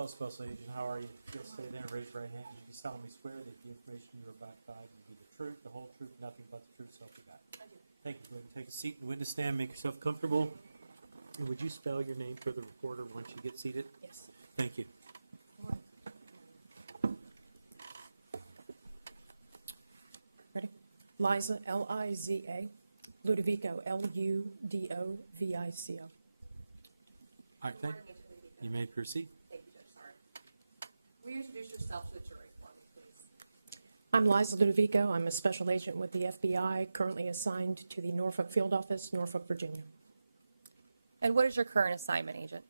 Fellow Special Agent, how are you? You'll stay there and raise your right hand. You can solemnly swear that the information you are about to provide will be the truth, the whole truth, nothing but the truth, so help you God. Thank you. Go ahead and take a seat in the witness stand. Make yourself comfortable. And would you spell your name for the reporter once you get seated? Yes. Thank you. Ready? Liza, L-I-Z-A. Ludovico, L-U-D-O-V-I-C-O. All right, thank you. You may proceed. Thank you, Judge. Sorry. Will you introduce yourself to the jury for me, please? I'm Liza Ludovico. I'm a special agent with the FBI, currently assigned to the Norfolk Field Office, Norfolk, Virginia. And what is your current assignment, Agent?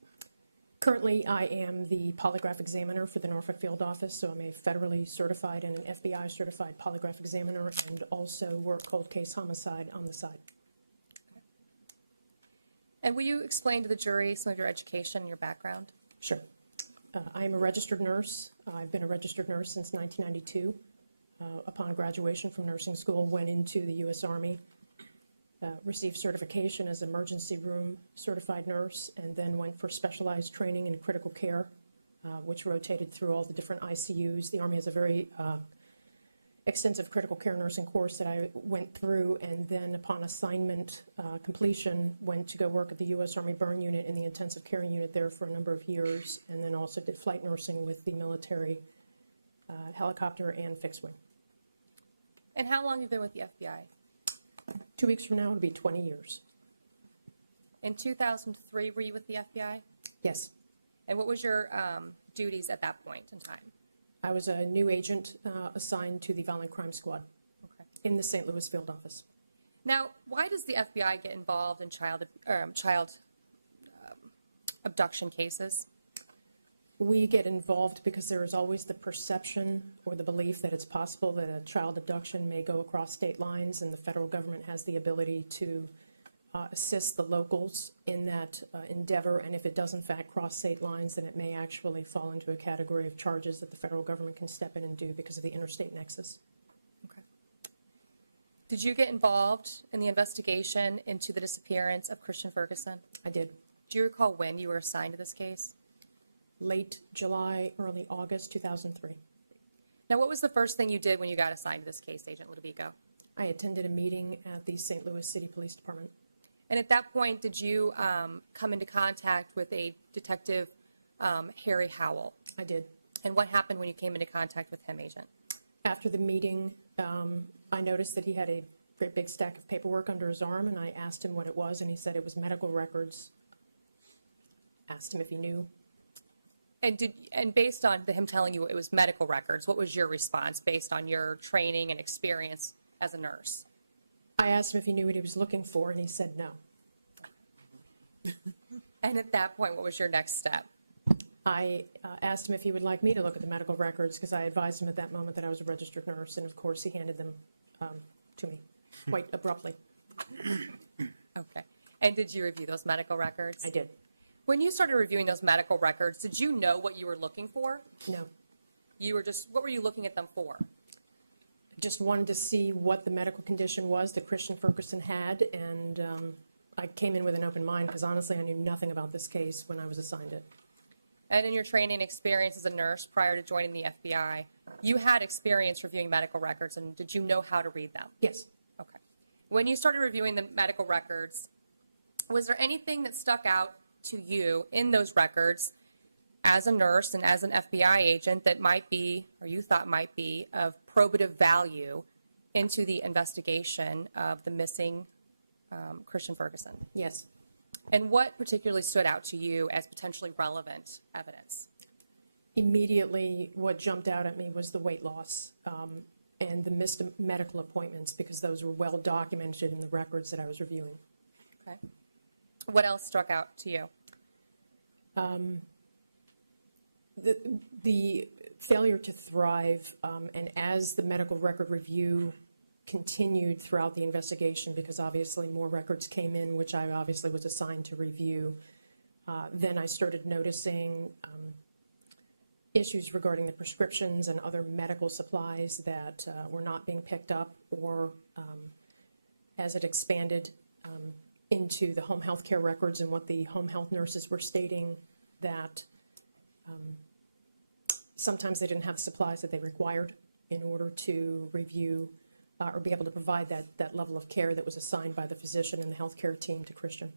Currently, I am the polygraph examiner for the Norfolk Field Office, so I'm a federally certified and an FBI certified polygraph examiner, and also work cold case homicide on the side. And will you explain to the jury some of your education and your background? Sure. I am a registered nurse. I've been a registered nurse since 1992. Upon graduation from nursing school, went into the U.S. Army, received certification as emergency room certified nurse, and then went for specialized training in critical care, which rotated through all the different ICUs. The Army has a very extensive critical care nursing course that I went through, and then upon assignment completion, went to go work at the U.S. Army Burn Unit in the intensive care unit there for a number of years, and then also did flight nursing with the military helicopter and fixed wing. And how long have you been with the FBI? 2 weeks from now, it'll be 20 years. In 2003, were you with the FBI? Yes. And what was your duties at that point in time? I was a new agent assigned to the Violent Crime Squad in the St. Louis Field Office. Now, why does the FBI get involved in child abduction cases? We get involved because there is always the perception or the belief that it's possible that a child abduction may go across state lines, and the federal government has the ability to assist the locals in that endeavor, and if it does in fact cross state lines, then it may actually fall into a category of charges that the federal government can step in and do because of the interstate nexus. Okay. Did you get involved in the investigation into the disappearance of Christian Ferguson? I did. Do you recall when you were assigned to this case? Late July, early August 2003. Now, what was the first thing you did when you got assigned to this case, Agent Ludovico? I attended a meeting at the St. Louis City Police Department. And at that point, did you come into contact with a detective, Harry Howell? I did. And what happened when you came into contact with him, Agent? After the meeting, I noticed that he had a great big stack of paperwork under his arm, and I asked him what it was, and he said it was medical records. Asked him if he knew. And based on him telling you it was medical records, what was your response based on your training and experience as a nurse? I asked him if he knew what he was looking for, and he said no. And at that point, what was your next step? I asked him if he would like me to look at the medical records, because I advised him at that moment that I was a registered nurse, and of course he handed them to me quite abruptly. Okay. And did you review those medical records? I did. When you started reviewing those medical records, did you know what you were looking for? No. What were you looking at them for? Just wanted to see what the medical condition was that Christian Ferguson had, and I came in with an open mind because honestly I knew nothing about this case when I was assigned it. And in your training experience as a nurse prior to joining the FBI, you had experience reviewing medical records, and did you know how to read them? Yes. Okay. When you started reviewing the medical records, was there anything that stuck out to you in those records as a nurse and as an FBI agent that might be, or you thought might be, of probative value into the investigation of the missing Christian Ferguson? Yes. And what particularly stood out to you as potentially relevant evidence? Immediately, what jumped out at me was the weight loss and the missed medical appointments, because those were well documented in the records that I was reviewing. Okay. What else struck out to you? The failure to thrive, and as the medical record review continued throughout the investigation, because obviously more records came in, which I obviously was assigned to review, then I started noticing issues regarding the prescriptions and other medical supplies that were not being picked up, or as it expanded into the home health care records and what the home health nurses were stating, that Sometimes they didn't have supplies that they required in order to review or be able to provide that level of care that was assigned by the physician and the healthcare team to Christian.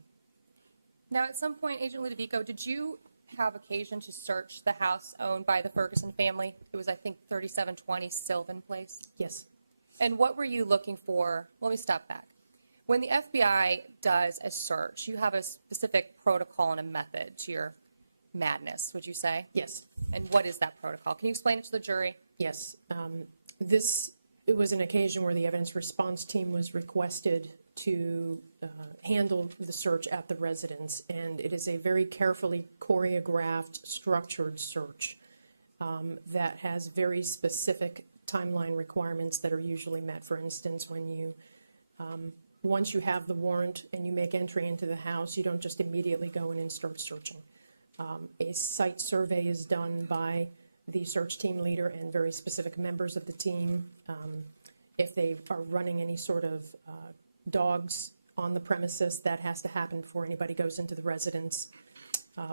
Now, at some point, Agent Ludovico, did you have occasion to search the house owned by the Ferguson family? It was, I think, 3720 Sylvan Place. Yes. And what were you looking for? Let me stop back. When the FBI does a search, you have a specific protocol and a method to your madness, would you say? Yes. And what is that protocol? Can you explain it to the jury? Yes. It was an occasion where the evidence response team was requested to handle the search at the residence, and it is a very carefully choreographed, structured search that has very specific timeline requirements that are usually met. For instance, when you once you have the warrant and you make entry into the house, you don't just immediately go in and start searching. A site survey is done by the search team leader and very specific members of the team. If they are running any sort of dogs on the premises, that has to happen before anybody goes into the residence.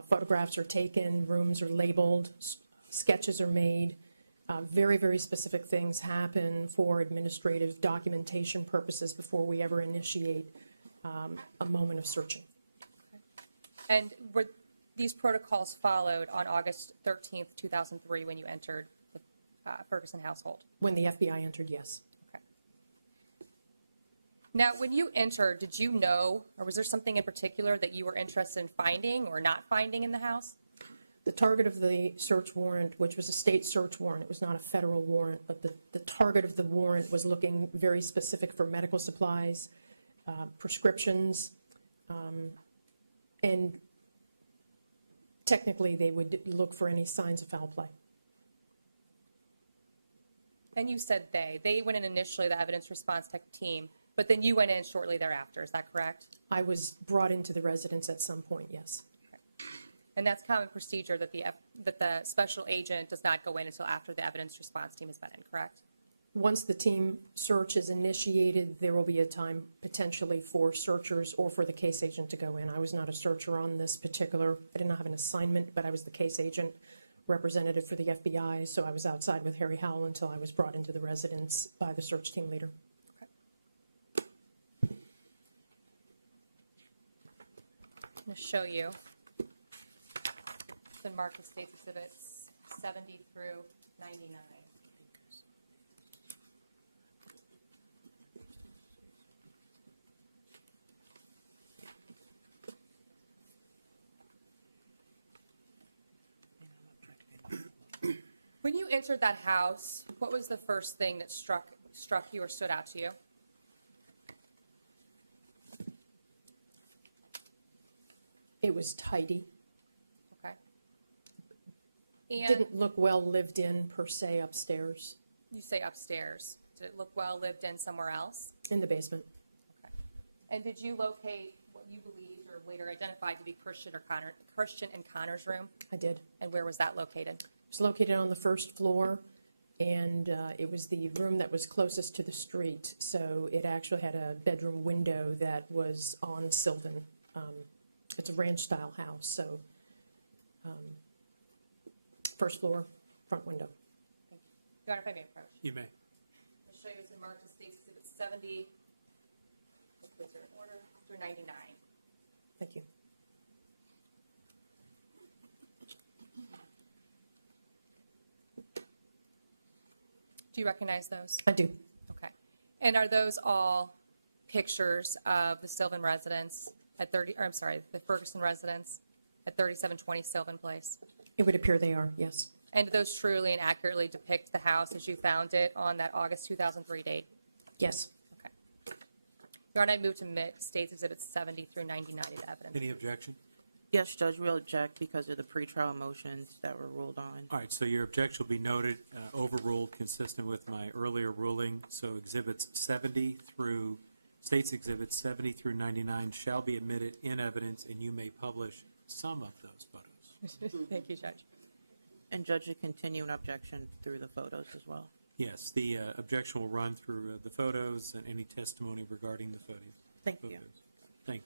Photographs are taken, rooms are labeled, sketches are made. Very, very specific things happen for administrative documentation purposes before we ever initiate a moment of searching. And were these protocols followed on August 13th, 2003, when you entered the Ferguson household? When the FBI entered, yes. Okay. Now, when you entered, did you know, or was there something in particular that you were interested in finding or not finding in the house? The target of the search warrant, which was a state search warrant, it was not a federal warrant, but the target of the warrant was looking very specific for medical supplies, prescriptions, and technically they would look for any signs of foul play. And you said they went in initially, the evidence response tech team, but then you went in shortly thereafter, is that correct? I was brought into the residence at some point, yes. And that's common procedure that the special agent does not go in until after the evidence response team has been in, correct? Once the team search is initiated, there will be a time potentially for searchers or for the case agent to go in. I was not a searcher on this particular, I did not have an assignment, but I was the case agent representative for the FBI, so I was outside with Harry Howell until I was brought into the residence by the search team leader. Okay. I'm going to show you the marked States Exhibits 70 through 99. When you entered that house, what was the first thing that struck you or stood out to you? It was tidy. Okay. And Didn't look well lived in per se upstairs you say upstairs. Did it look well lived in somewhere else? in the basement. Okay. And did you locate what you believed or later identified to be Christian and Connor's room? I did. And where was that located? It was located on the first floor, and it was the room that was closest to the street. So it actually had a bedroom window that was on Sylvan. It's a ranch-style house, so first floor, front window. Your Honor, if I may approach. You may. I'll show you the marked States Exhibit 70, let's go through in order, through 99. Thank you. Do you recognize those? I do. Okay. And are those all pictures of the Sylvan residence at the Ferguson residence at 3720 Sylvan Place? It would appear they are, yes. And do those truly and accurately depict the house as you found it on that August 2003 date? Yes. Okay. Your Honor, I move to admit States Exhibits 70 through 99 into evidence. Any objection? Yes, Judge, we'll object because of the pretrial motions that were ruled on. All right, so your objection will be noted, overruled, consistent with my earlier ruling. So exhibits 70 through, States Exhibits 70 through 99 shall be admitted in evidence, and you may publish some of those photos. Thank you, Judge. And Judge, a continuing objection through the photos as well. Yes, the objection will run through the photos and any testimony regarding the photos. Thank you. Thanks.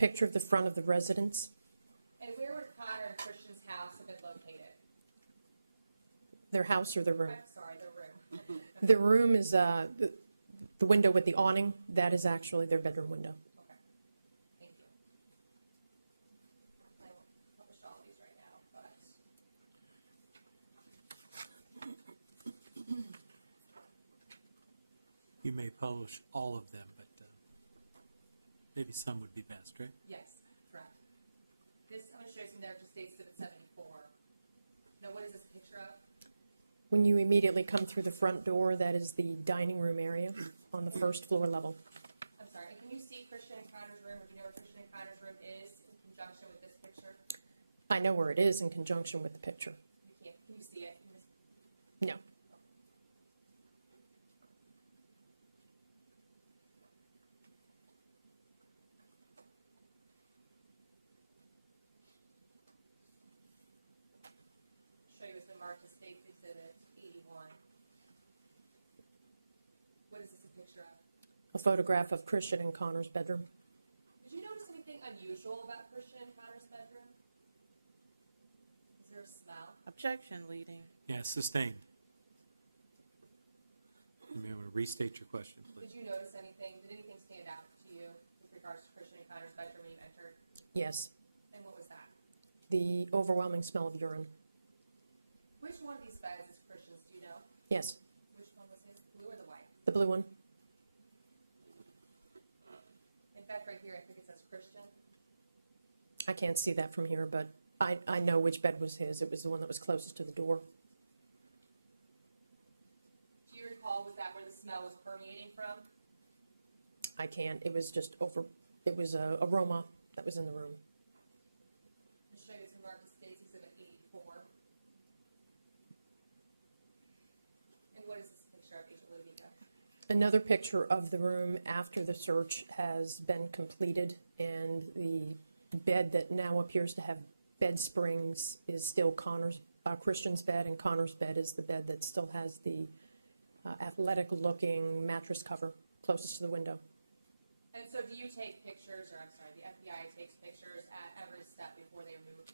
picture of the front of the residence. And where would Connor and Christian's house have been located? Their house or their room? I'm sorry, the room. The room is the window with the awning. That is actually their bedroom window. Thank you. I won't publish all of these right now, but. You may publish all of them, but maybe some would be best, right? Yes, correct. This, I'm going to show you some there, just states Exhibit 74. Now, what is this picture of? When you immediately come through the front door, that is the dining room area on the first floor level. I'm sorry, and can you see Christian and Connor's room, or do you know where Christian and Connor's room is in conjunction with this picture? I know where it is in conjunction with the picture. You can't, can you see it? No. Show you what's been marked as State's Exhibit 81. What is this a picture of? A photograph of Christian and Connor's bedroom. Did you notice anything unusual about Christian and Connor's bedroom? Is there a smell? Objection, leading. Yeah, sustained. You may want to restate your question, please. Did you notice anything, did anything stand out to you with regards to Christian and Connor's bedroom when you entered? Yes. And what was that? The overwhelming smell of urine. Which one of these beds is Christian's, do you know? Yes. Which one was his, blue or the white? The blue one. In fact, right here, I think it says Christian. I can't see that from here, but I know which bed was his. It was the one that was closest to the door. Do you recall, was that where the smell was permeating from? I can't. It was just over. It was a aroma that was in the room. I'll show you some marked State's Exhibit 84. And what is this picture of, Agent Lodica? Another picture of the room after the search has been completed, and the bed that now appears to have bed springs is still Christian's bed, and Connor's bed is the bed that still has the athletic-looking mattress cover closest to the window. And so do you take pictures, or I'm sorry, the FBI takes pictures at every step before they remove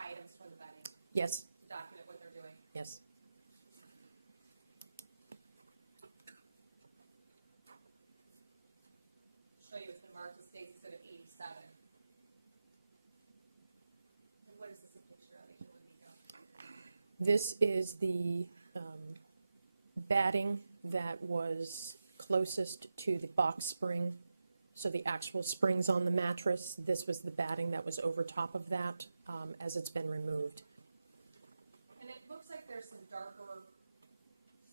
items from the bedding Yes. to document what they're doing? Yes. Show you what's been marked as State's Exhibit 87. And what is this a picture of, Agent Lodica? This is the batting that was closest to the box spring, so the actual springs on the mattress. This was the batting that was over top of that as it's been removed. And it looks like there's some darker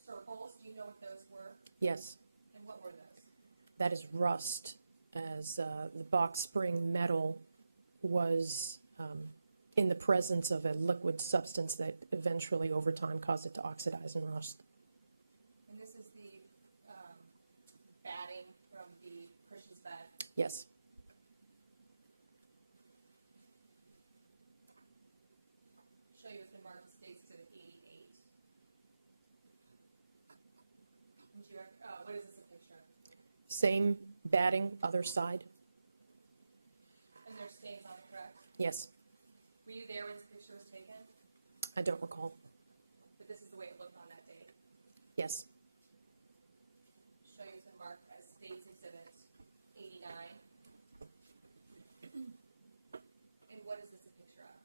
circles. Do you know what those were? Yes, And what were those? that is rust, as the box spring metal was in the presence of a liquid substance that eventually over time caused it to oxidize and rust. And this is the batting from the Christian's bed. Yes. Show you what's been marked as State's Exhibit 88. And what is this a picture of? Same batting, other side. And there's stains on it, correct? Yes. Were you there when this picture was taken? I don't recall. But this is the way it looked on that day. Yes. Show you what's been marked as State's Exhibit 89. And what is this a picture of?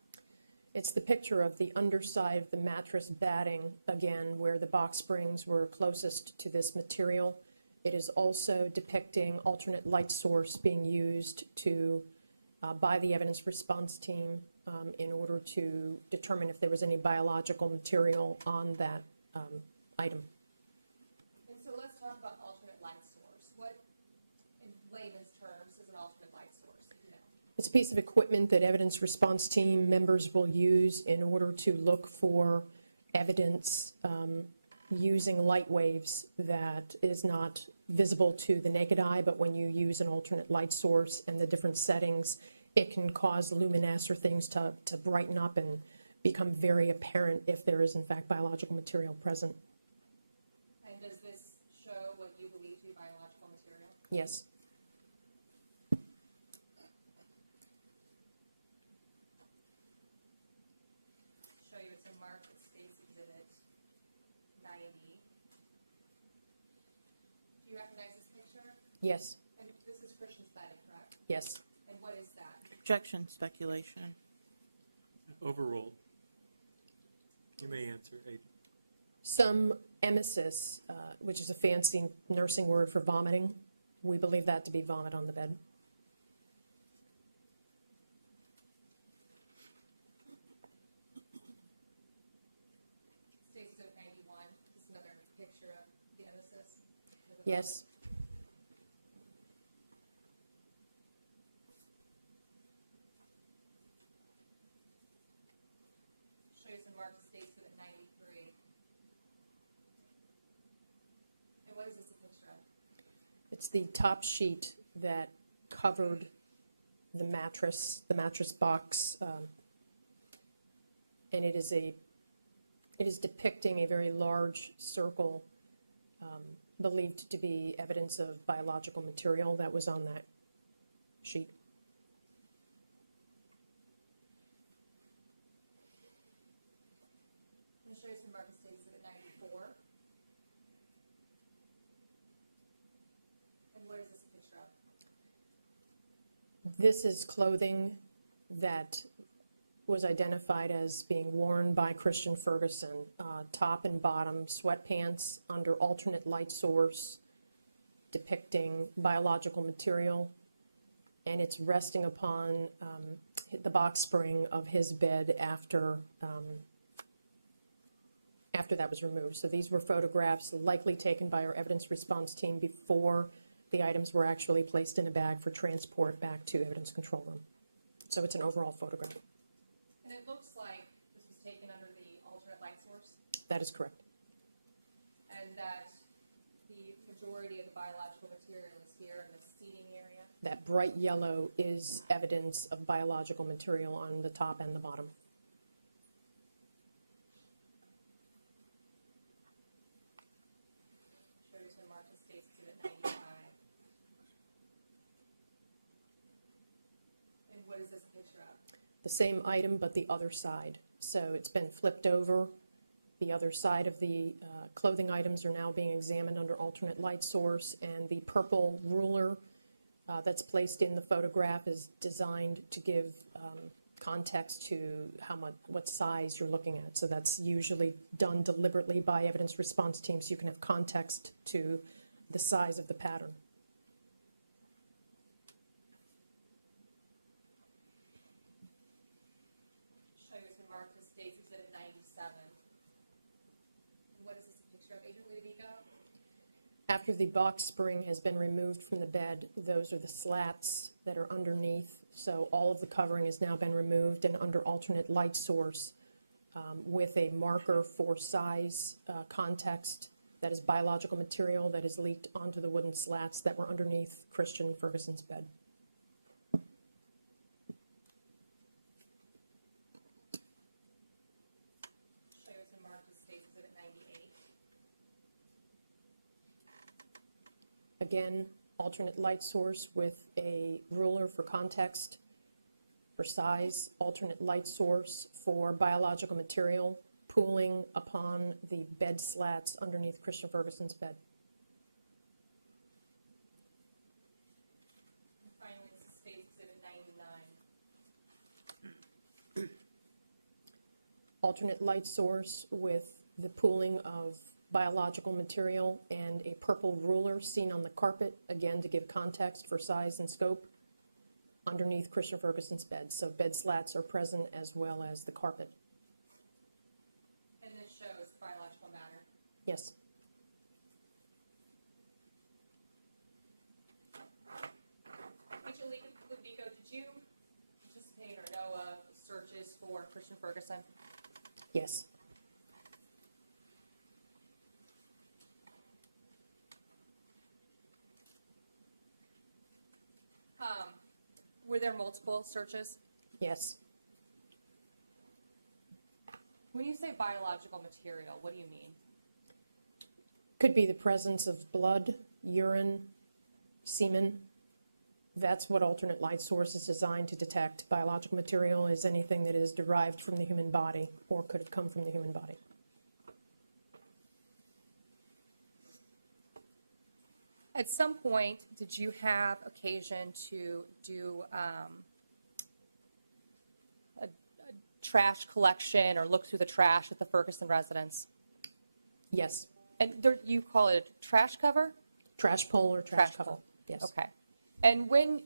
It's the picture of the underside of the mattress batting, again, where the box springs were closest to this material. It is also depicting alternate light source being used to, by the evidence response team in order to determine if there was any biological material on that item. And so let's talk about alternate light source. What, in layman's terms, is an alternate light source? Do you know? It's a piece of equipment that evidence response team members will use in order to look for evidence using light waves that is not visible to the naked eye, but when you use an alternate light source and the different settings, it can cause luminescence or things to brighten up and become very apparent if there is in fact biological material present. And does this show what you believe to be biological material? Yes. Yes, And this is Christian's bed, correct? yes. And what is that? Objection, speculation. Overruled. You may answer. Aiden. Some emesis, which is a fancy nursing word for vomiting, we believe that to be vomit on the bed. States at 91. This is another picture of the emesis. Yes, Shows and marks states at 93. And what is this a picture of? it's the top sheet that covered the mattress box, and it is depicting a very large circle, believed to be evidence of biological material that was on that sheet. And shows and marks states at 94. And what is this a picture of? This is clothing that was identified as being worn by Christian Ferguson, top and bottom, sweatpants under alternate light source, depicting biological material, and it's resting upon the box spring of his bed after that was removed. So these were photographs likely taken by our evidence response team before the items were actually placed in a bag for transport back to evidence control room. So it's an overall photograph. And it looks like this was taken under the alternate light source, That is correct. and that the majority of the biological material is here in the seating area. That bright yellow is evidence of biological material on the top and the bottom. Shows and marks states at 95. And what is this a picture of? The same item, but the other side. So it's been flipped over. The other side of the clothing items are now being examined under alternate light source, and the purple ruler that's placed in the photograph is designed to give context to what size you're looking at. So that's usually done deliberately by evidence response teams, so you can have context to the size of the pattern. Shows and marks states at 97. And what is this a picture of? Agent Ludovico? After the box spring has been removed from the bed, those are the slats that are underneath. So all of the covering has now been removed and under alternate light source with a marker for size context that is biological material that is leaked onto the wooden slats that were underneath Christian Ferguson's bed. Shows and marks states at 98. Again, alternate light source with a ruler for context, for size, alternate light source for biological material, pooling upon the bed slats underneath Christian Ferguson's bed. And finally, this is states at 99. Alternate light source with the pooling of biological material and a purple ruler seen on the carpet, again to give context for size and scope, underneath Christian Ferguson's bed. So bed slats are present as well as the carpet. And this shows biological matter. Yes. Agent Ludovico, did you participate or know of searches for Christian Ferguson? Yes. Were there multiple searches? Yes. When you say biological material, what do you mean? Could be the presence of blood, urine, semen. That's what alternate light source is designed to detect. Biological material is anything that is derived from the human body or could have come from the human body. At some point, did you have occasion to do a trash collection or look through the trash at the Ferguson residence? Yes. And you call it a trash cover? Trash pole or trash cover. pole. Yes. Okay. And when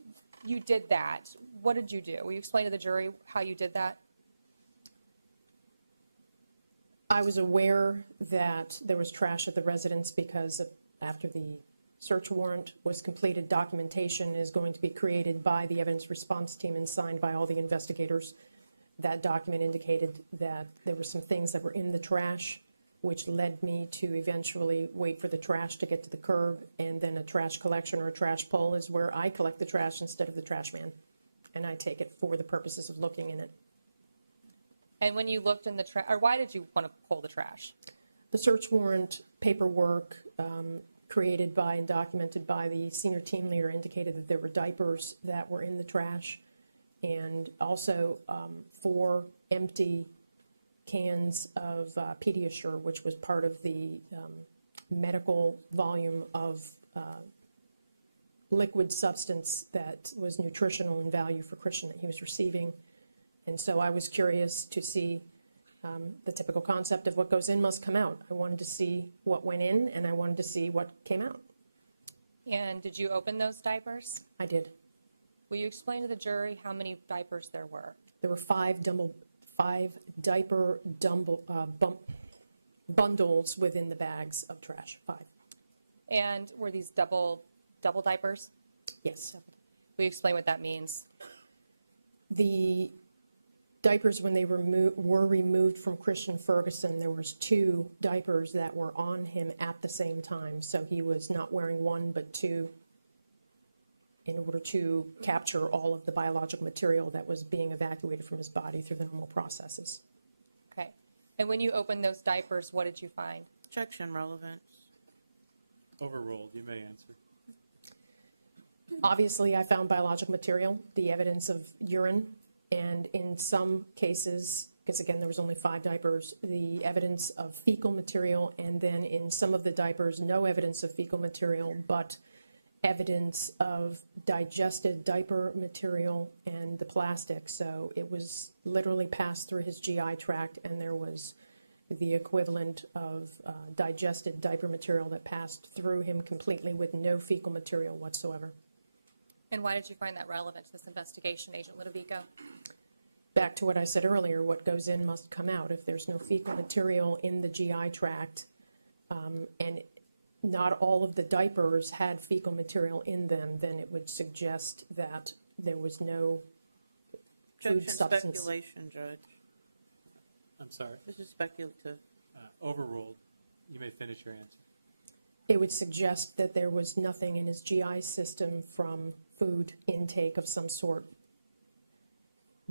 you did that, what did you do? Will you explain to the jury how you did that? I was aware that there was trash at the residence because after the search warrant was completed, documentation is going to be created by the evidence response team and signed by all the investigators. That document indicated that there were some things that were in the trash, which led me to eventually wait for the trash to get to the curb, and then a trash collection or a trash pole is where I collect the trash instead of the trash man, and I take it for the purposes of looking in it. And when you looked in the trash, or why did you want to pull the trash? The search warrant paperwork created by and documented by the senior team leader indicated that there were diapers that were in the trash, and also 4 empty cans of Pediasure, which was part of the medical volume of liquid substance that was nutritional in value for Christian that he was receiving. And so I was curious to see the typical concept of what goes in must come out. I wanted to see what went in, and I wanted to see what came out. And did you open those diapers? I did. Will you explain to the jury how many diapers there were? There were 5 diaper bundles within the bags of trash. 5. And were these double diapers? Yes. Will you explain what that means? The diapers, when they were removed from Christian Ferguson, there was 2 diapers that were on him at the same time. So he was not wearing 1 but 2 in order to capture all of the biological material that was being evacuated from his body through the normal processes. Okay. And when you opened those diapers, what did you find? Objection, relevance. Overruled. You may answer. Obviously, I found biological material, the evidence of urine, and in some cases, because again, there was only 5 diapers, the evidence of fecal material, and then in some of the diapers, no evidence of fecal material, but evidence of digested diaper material and the plastic. So it was literally passed through his GI tract, and there was the equivalent of digested diaper material that passed through him completely with no fecal material whatsoever. And why did you find that relevant to this investigation, Agent Ludovico? Back to what I said earlier, what goes in must come out. If there's no fecal material in the GI tract, and not all of the diapers had fecal material in them, then it would suggest that there was no food Objection, substance. speculation, Judge. I'm sorry. This is speculative. Overruled. You may finish your answer. It would suggest that there was nothing in his GI system from food intake of some sort.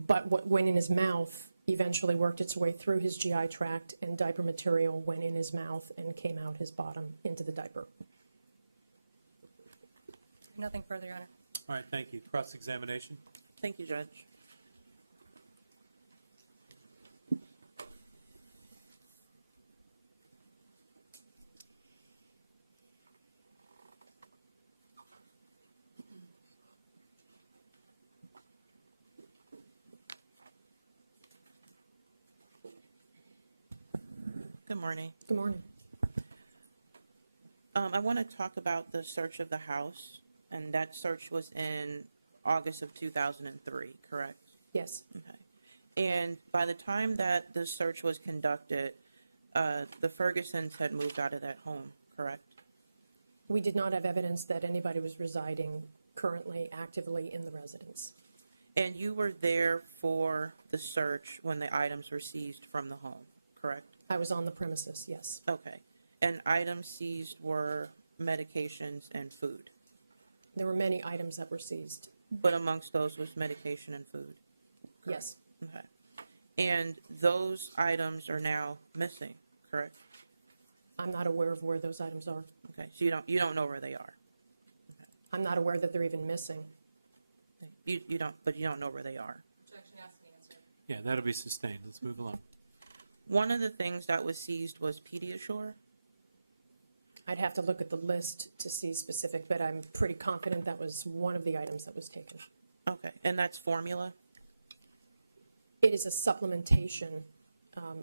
But what went in his mouth eventually worked its way through his GI tract, and diaper material went in his mouth and came out his bottom into the diaper. Nothing further, Your Honor. All right, thank you. Cross-examination. Thank you, Judge. Good morning. Good morning. I want to talk about the search of the house, and that search was in August of 2003, correct? Yes. Okay. And by the time that the search was conducted, the Fergusons had moved out of that home, correct? We did not have evidence that anybody was residing currently actively in the residence. And you were there for the search when the items were seized from the home, correct? I was on the premises, yes. Okay. And items seized were medications and food, There were many items that were seized. but amongst those was medication and food? correct? Yes. Okay. And those items are now missing, correct? I'm not aware of where those items are. Okay, so you don't know where they are? I'm not aware that they're even missing. You don't know where they are? Yeah, that'll be sustained. Let's move along. One of the things that was seized was Pediasure? I'd have to look at the list to see specific, but I'm pretty confident that was one of the items that was taken. Okay, and that's formula? It is a supplementation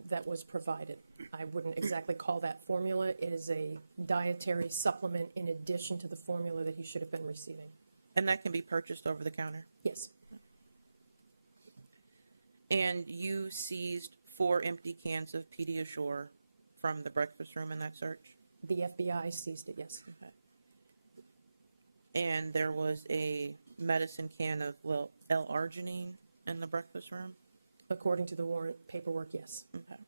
that was provided. I wouldn't exactly call that formula. It is a dietary supplement in addition to the formula that he should have been receiving. And that can be purchased over the counter? Yes, And you seized 4 empty cans of Pediasure from the breakfast room in that search? the FBI seized it, yes. Okay. And there was a medicine can of, well, L-arginine in the breakfast room? According to the warrant paperwork, yes. Okay.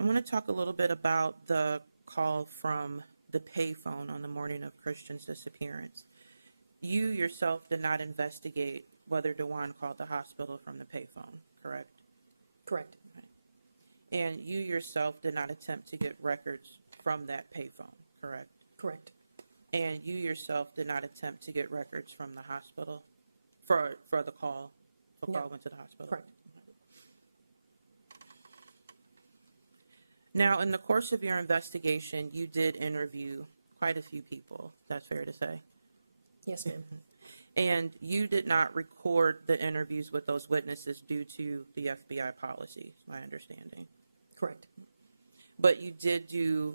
I want to talk a little bit about the call from the payphone on the morning of Christian's disappearance. You yourself did not investigate whether Dawan called the hospital from the payphone, correct? Correct. And you yourself did not attempt to get records from that payphone, correct? Correct. And you yourself did not attempt to get records from the hospital for the call? The No. call went to the hospital? Correct. Now, in the course of your investigation, you did interview quite a few people. That's fair to say? Yes, ma'am. And you did not record the interviews with those witnesses due to the FBI policy, my understanding. Correct. But you did do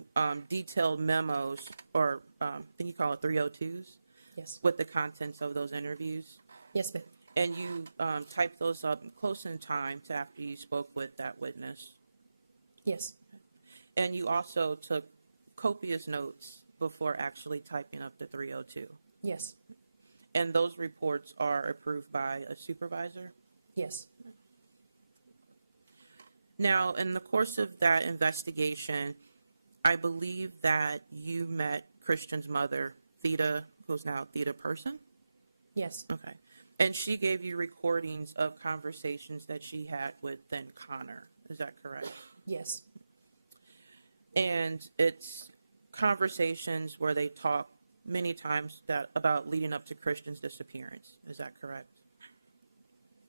detailed memos, or I think you call it 302s, Yes. with the contents of those interviews. Yes, ma'am. And you typed those up close in time to after you spoke with that witness. Yes. And you also took copious notes before actually typing up the 302. Yes. And those reports are approved by a supervisor? Yes. Now, in the course of that investigation, I believe that you met Christian's mother, Theta, who's now Theta Person? Yes. Okay. And she gave you recordings of conversations that she had with then Connor. Is that correct? Yes. And it's conversations where they talk many times about leading up to Christian's disappearance. Is that correct?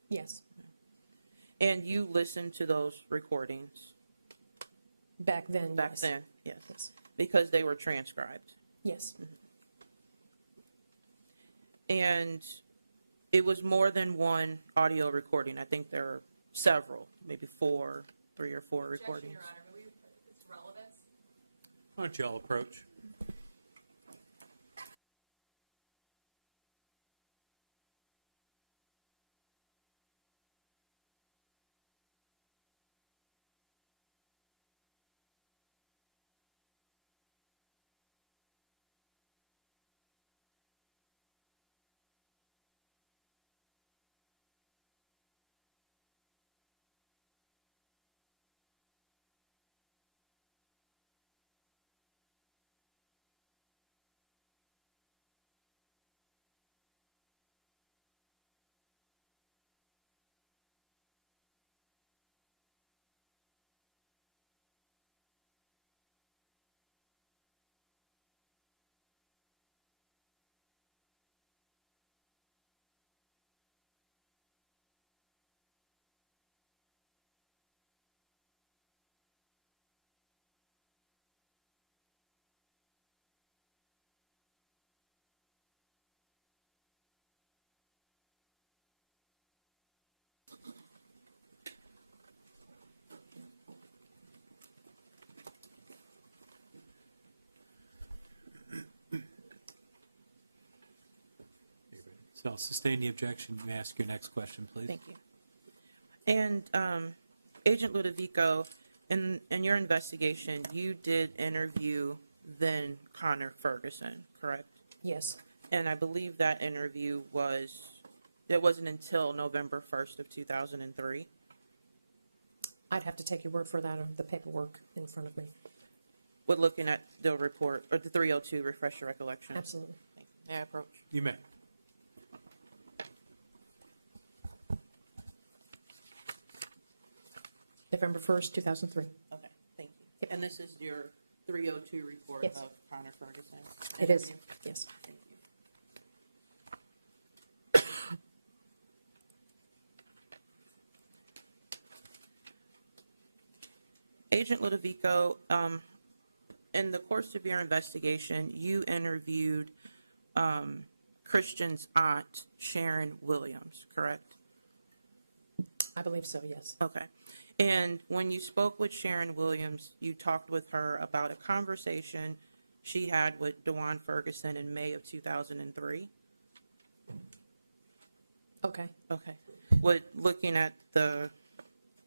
Yes. And you listened to those recordings Back then, back yes. then? Yes. Yes. Because they were transcribed. Yes. And it was more than one audio recording. I think there are several, maybe 3 or 4 recordings. Your Honor, may we, it's relevance? Why don't you all approach? So I'll sustain the objection. You may ask your next question, please. Thank you. And Agent Ludovico, in your investigation, you did interview then Connor Ferguson, correct? Yes. And I believe that interview it wasn't until November 1st of 2003. I'd have to take your word for that of the paperwork in front of me. With looking at the report, or the 302, refresh your recollection. Absolutely. Thank you. May I approach? You may. November 1st, 2003. Okay, thank you. And this is your 302 report Yes. of Connor Ferguson? It is. Yes. Thank you. Agent Ludovico, in the course of your investigation, you interviewed Christian's aunt, Sharon Williams, correct? I believe so, yes. Okay. And when you spoke with Sharon Williams, you talked with her about a conversation she had with Dawan Ferguson in May of 2003? Okay. Okay. Looking at the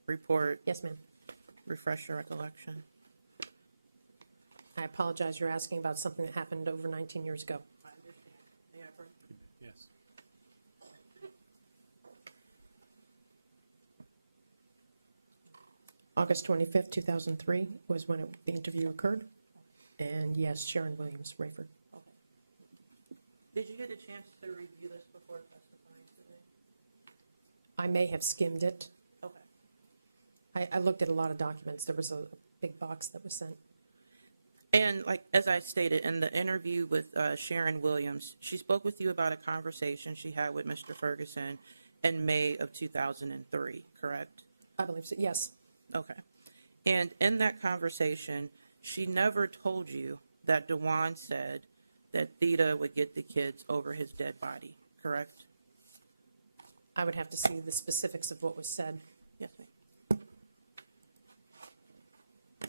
report, Yes, ma'am. refresh your recollection. I apologize, you're asking about something that happened over 19 years ago. Yes. August 25th, 2003 was when the interview occurred. And yes, Sharon Williams, Rayford. Did you get a chance to review this before testifying today? I may have skimmed it. Okay. I looked at a lot of documents. There was a big box that was sent. And like as I stated in the interview with Sharon Williams, she spoke with you about a conversation she had with Mr. Ferguson in May of 2003, correct? I believe so, yes. Okay. And in that conversation, she never told you that Dawan said that Theta would get the kids over his dead body, correct? I would have to see the specifics of what was said. Yes, ma'am.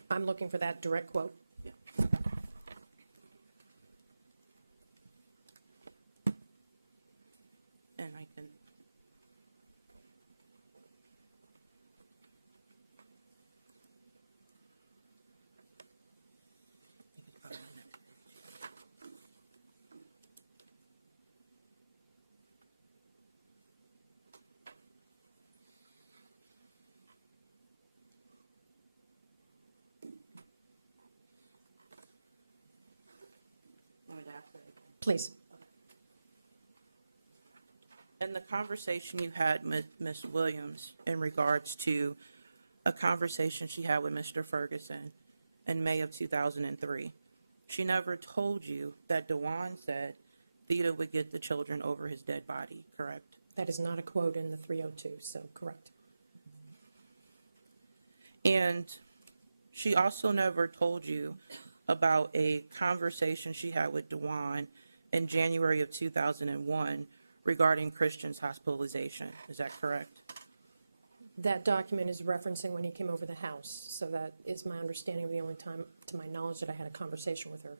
I'm looking for that direct quote. Yeah. And I can. Please. In the conversation you had with Ms. Williams in regards to a conversation she had with Mr. Ferguson in May of 2003, she never told you that Dawan said Theta would get the children over his dead body, correct? That is not a quote in the 302, so correct. And she also never told you about a conversation she had with Dawan in January of 2001 regarding Christian's hospitalization. Is that correct? That document is referencing when he came over the house, so that is my understanding of the only time, to my knowledge, that I had a conversation with her.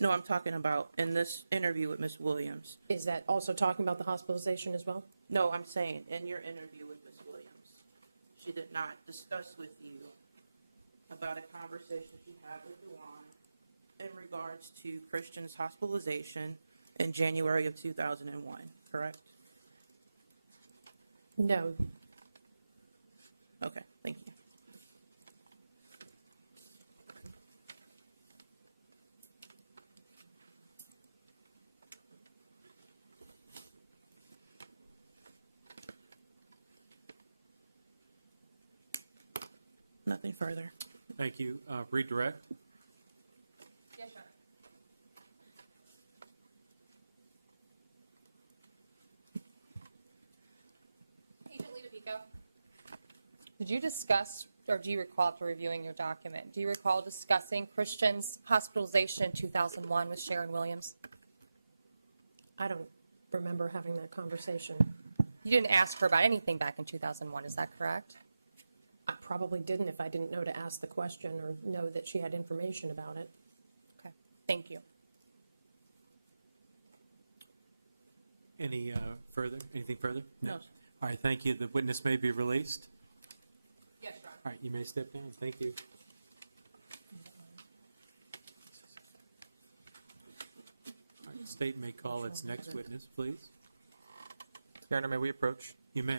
No, I'm talking about in this interview with Ms. Williams. Is that also talking about the hospitalization as well? No, I'm saying in your interview with Ms. Williams, she did not discuss with you about a conversation she had with Dawan in regards to Christian's hospitalization in January of 2001, correct? No. Okay, thank you. Nothing further. Thank you. Redirect. Yes, sir. Agent Ludovico, did you discuss, or do you recall after reviewing your document, do you recall discussing Christian's hospitalization in 2001 with Sharon Williams? I don't remember having that conversation. You didn't ask her about anything back in 2001, is that correct? I probably didn't if I didn't know to ask the question or know that she had information about it. Okay, thank you. Anything further? No. All right, thank you. The witness may be released. Yes, Your Honor. All right, you may step down. Thank you. All right, the state may call its next witness, please. Your Honor, may we approach? You may.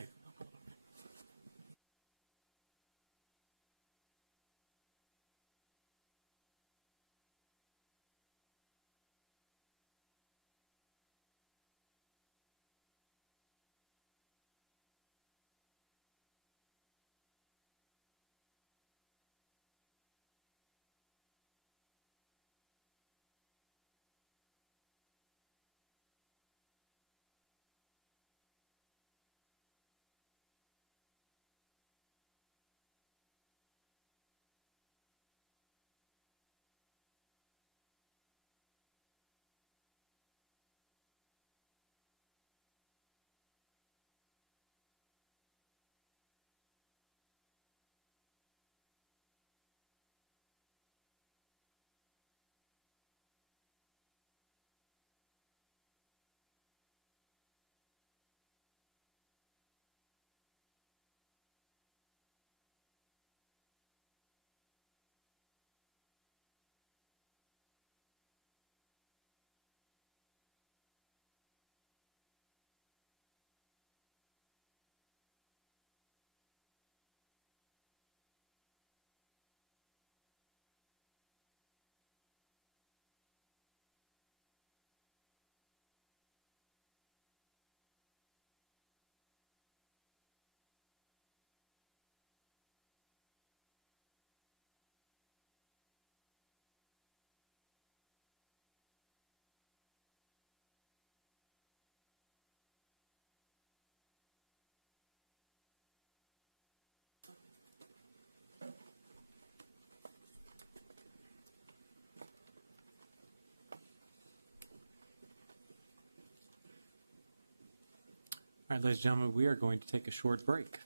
right, ladies and gentlemen, we are going to take a short break.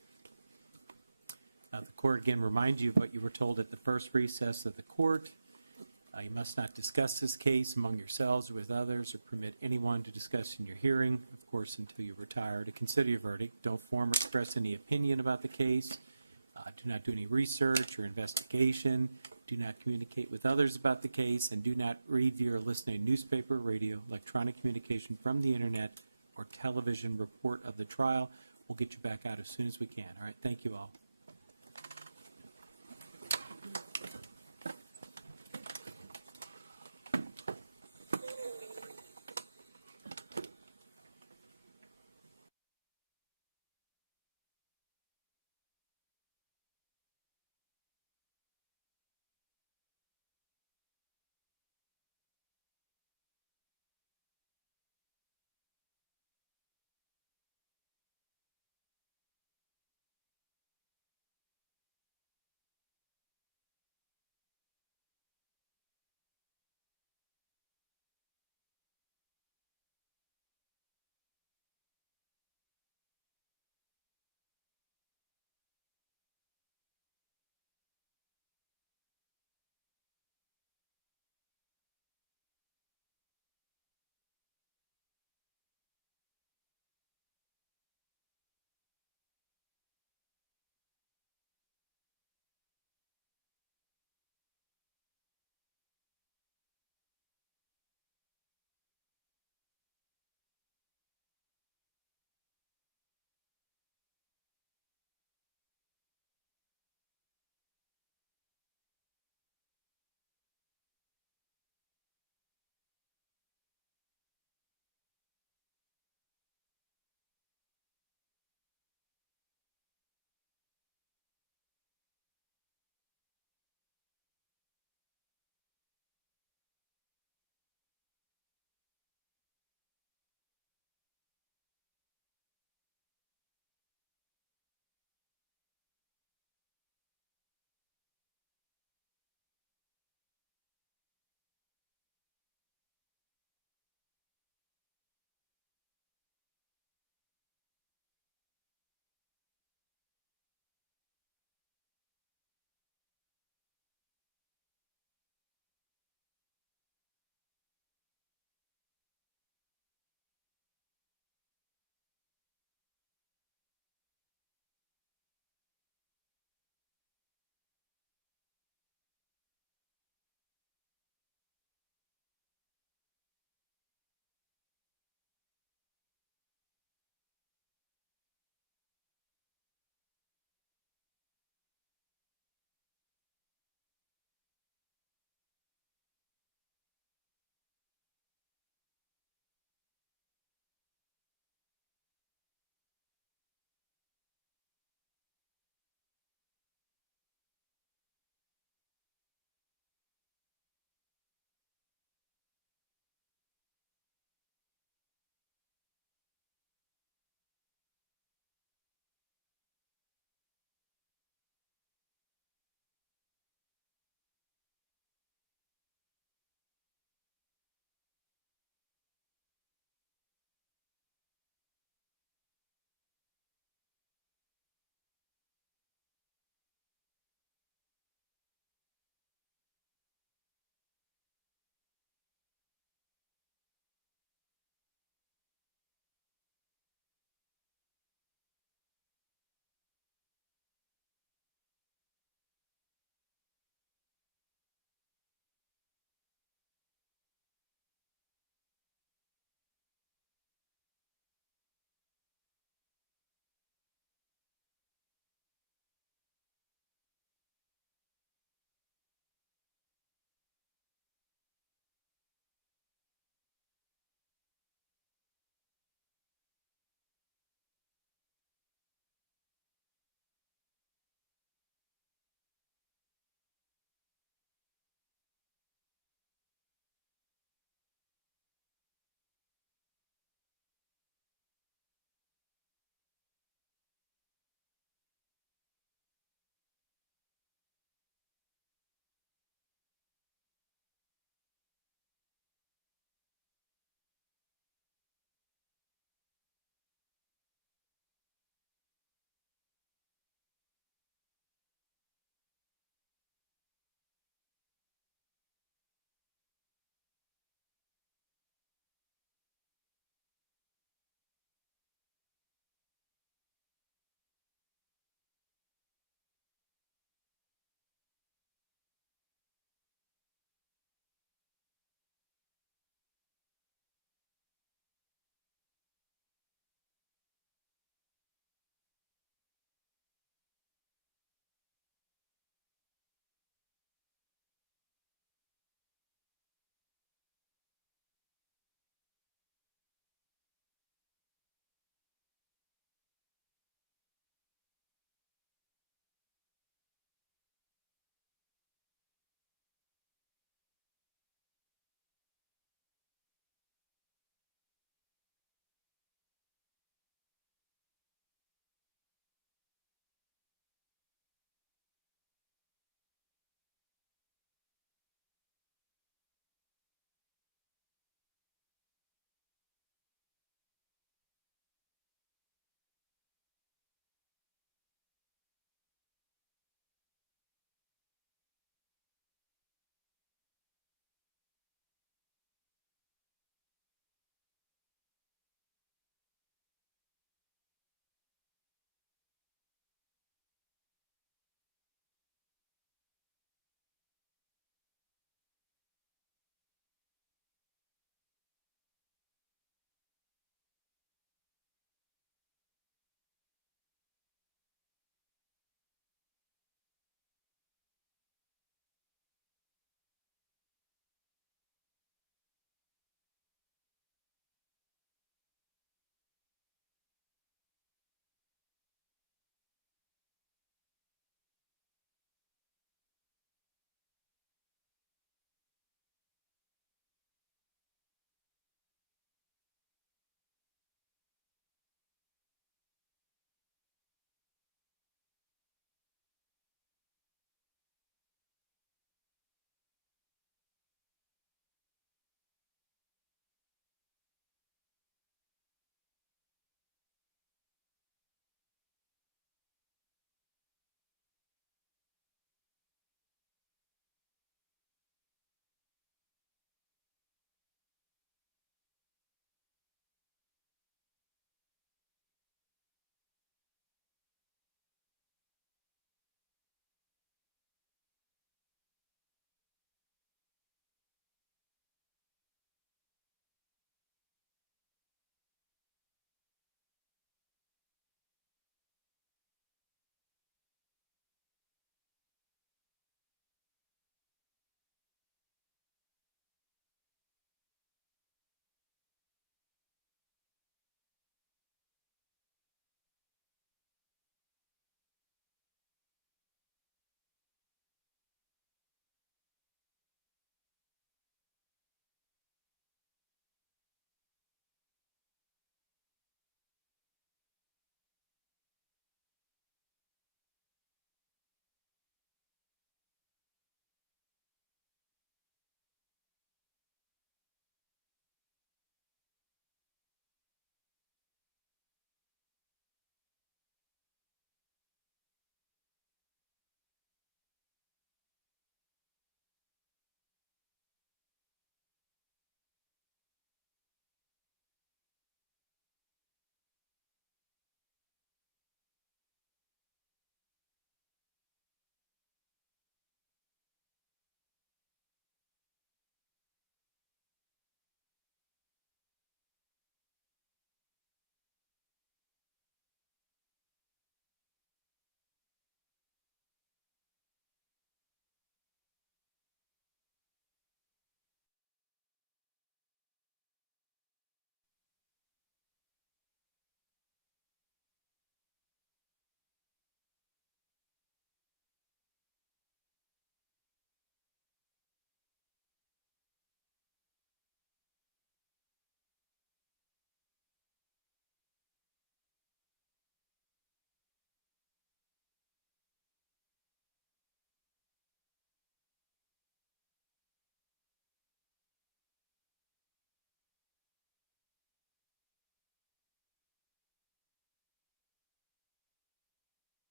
The court again reminds you of what you were told at the first recess of the court. You must not discuss this case among yourselves or with others or permit anyone to discuss in your hearing, of course, until you retire to consider your verdict. Don't form or express any opinion about the case. Do not do any research or investigation. Do not communicate with others about the case, and do not read, view, or listen to a newspaper, radio, electronic communication from the internet, or television report of the trial. We'll get you back out as soon as we can. All right, thank you all.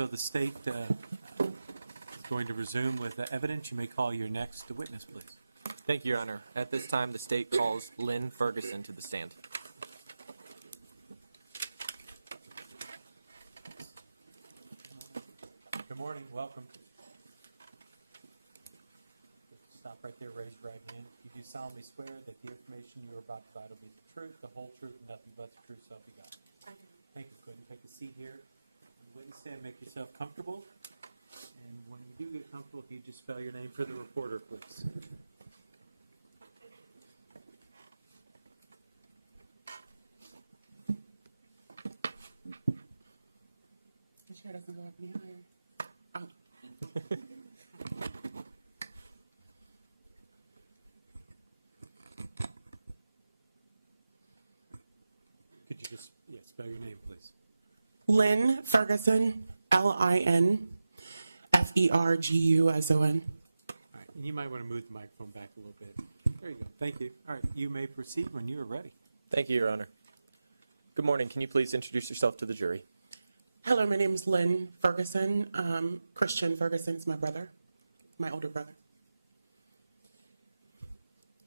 So the state is going to resume with the evidence. You may call your next witness, please. Thank you, Your Honor. At this time, the state calls Lynn Ferguson to the stand. Good morning. Welcome. Stop right there. Raise your right hand. You do solemnly swear that the information you are about to provide will be the truth, the whole truth, and nothing but the truth, so help you God. I do. Thank you. Go ahead and take a seat here. Witness stand. Make yourself comfortable. And when you do get comfortable, if you just spell your name for the reporter, please. The chair doesn't go up any higher. Could you just spell your name, please? Lynn Ferguson, LINFERGUSON. All right, and you might want to move the microphone back a little bit. There you go. Thank you. All right, you may proceed when you are ready. Thank you, Your Honor. Good morning. Can you please introduce yourself to the jury? Hello, my name is Lynn Ferguson. Christian Ferguson's my brother, my older brother.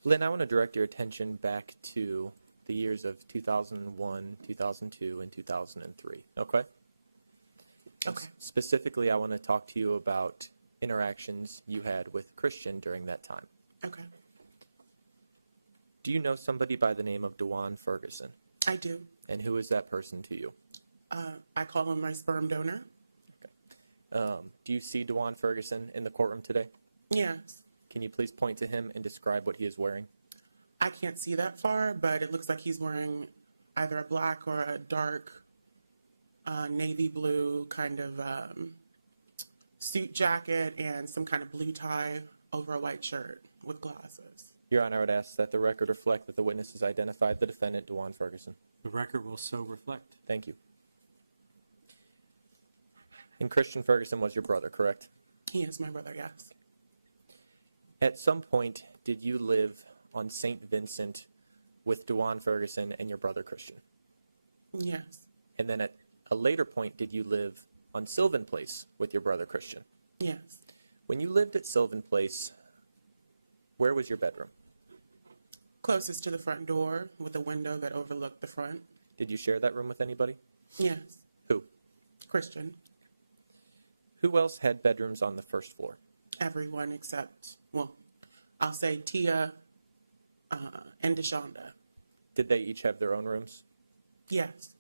Lynn, I want to direct your attention back to the years of 2001, 2002, and 2003, okay? Okay. Specifically, I want to talk to you about interactions you had with Christian during that time. Okay, Do you know somebody by the name of Dawan Ferguson? I do. And who is that person to you? I call him my sperm donor. Do you see Dawan Ferguson in the courtroom today? Yes. Can you please point to him and describe what he is wearing? I can't see that far, but it looks like he's wearing either a black or a dark navy blue kind of suit jacket and some kind of blue tie over a white shirt with glasses. Your Honor, I would ask that the record reflect that the witness has identified the defendant, Dawan Ferguson. The record will so reflect. Thank you. And Christian Ferguson was your brother, correct? He is my brother, yes. At some point, did you live on St. Vincent with Dawan Ferguson and your brother Christian? Yes. And then at a later point, did you live on Sylvan Place with your brother Christian? Yes. When you lived at Sylvan Place, where was your bedroom? Closest to the front door with a window that overlooked the front. Did you share that room with anybody? Yes. Who? Christian. Who else had bedrooms on the first floor? Everyone except, well, I'll say Tia and Deshonda. Did they each have their own rooms? Yes.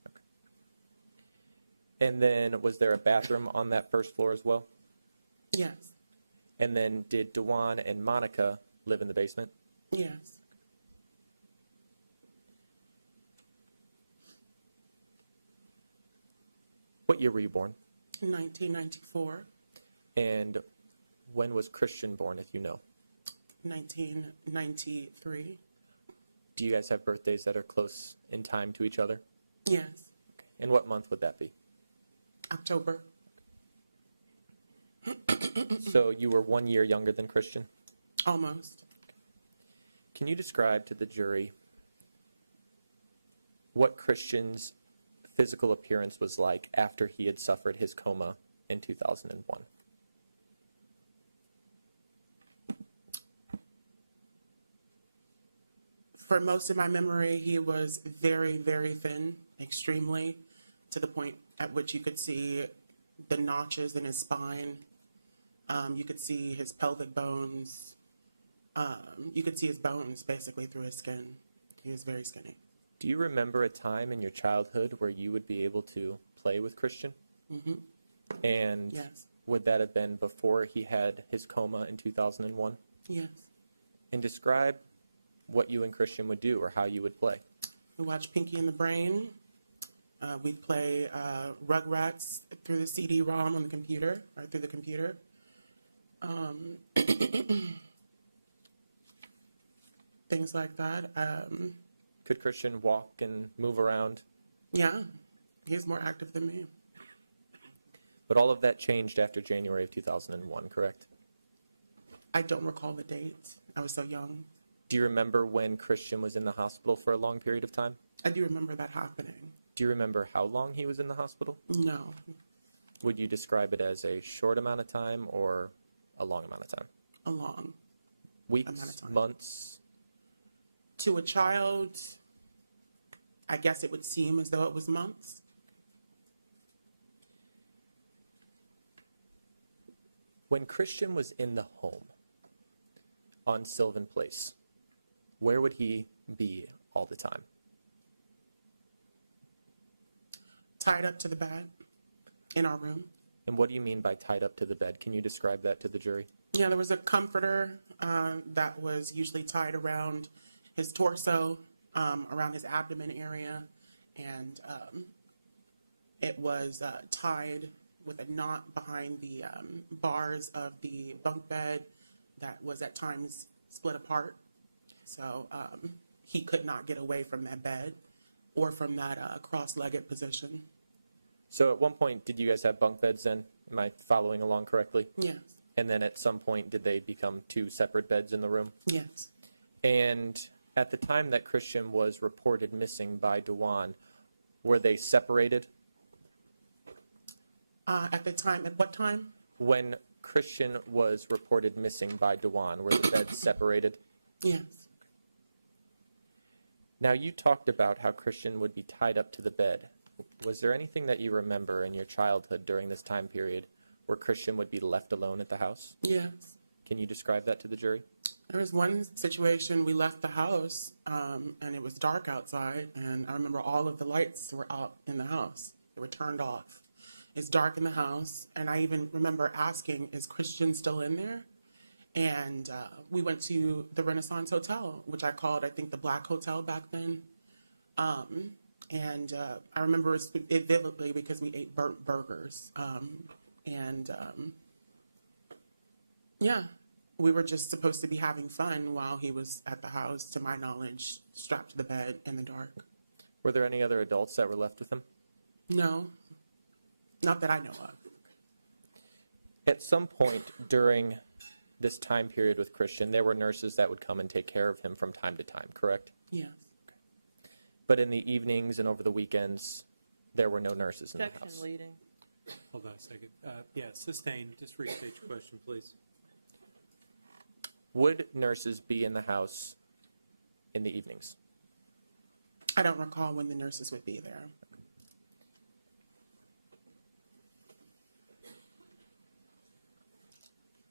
And then was there a bathroom on that first floor as well? Yes. And then did Dawan and Monica live in the basement? Yes. What year were you born? 1994. And when was Christian born, if you know? 1993. Do you guys have birthdays that are close in time to each other? Yes. And what month would that be? October. So you were 1 year younger than Christian? Almost. Can you describe to the jury what Christian's physical appearance was like after he had suffered his coma in 2001? For most of my memory, he was very, very thin, extremely, to the point at which you could see the notches in his spine. You could see his pelvic bones. You could see his bones basically through his skin. He was very skinny. Do you remember a time in your childhood where you would be able to play with Christian? Mm-hmm. And Yes. would that have been before he had his coma in 2001? Yes. And describe what you and Christian would do or how you would play. We watch Pinky and the Brain. We'd play Rugrats through the CD-ROM on the computer, or through the computer. Things like that. Could Christian walk and move around? Yeah, he's more active than me. But all of that changed after January of 2001, correct? I don't recall the date. I was so young. Do you remember when Christian was in the hospital for a long period of time? I do remember that happening. Do you remember how long he was in the hospital? No. Would you describe it as a short amount of time or a long amount of time? A long Weeks, amount of time. months? To a child, I guess it would seem as though it was months. When Christian was in the home on Sylvan Place, where would he be all the time? Tied up to the bed in our room. And what do you mean by tied up to the bed? Can you describe that to the jury? Yeah, there was a comforter that was usually tied around his torso, around his abdomen area, and it was tied with a knot behind the bars of the bunk bed that was at times split apart. So he could not get away from that bed or from that cross-legged position. So at one point, did you guys have bunk beds then? Am I following along correctly? Yes, And then at some point, did they become two separate beds in the room? yes. And at the time that Christian was reported missing by Dawan, were they separated? At the time, at what time? When Christian was reported missing by Dawan, were the beds separated? Yes. Now, you talked about how Christian would be tied up to the bed. Was there anything that you remember in your childhood during this time period where Christian would be left alone at the house? Yes. Can you describe that to the jury? There was one situation, we left the house, and it was dark outside, and I remember all of the lights were out in the house. They were turned off. It's dark in the house, and I even remember asking, is Christian still in there? And we went to the Renaissance Hotel, which I called, I think, the Black Hotel back then. And I remember it vividly because we ate burnt burgers. Yeah, we were just supposed to be having fun while he was at the house, to my knowledge, strapped to the bed in the dark. Were there any other adults that were left with him? No, not that I know of. At some point during this time period with Christian, there were nurses that would come and take care of him from time to time, correct? Yes. But in the evenings and over the weekends, there were no nurses in the Objection house. leading. Hold on a second. Yeah, sustain. Just restate your question, please. Would nurses be in the house in the evenings? I don't recall when the nurses would be there.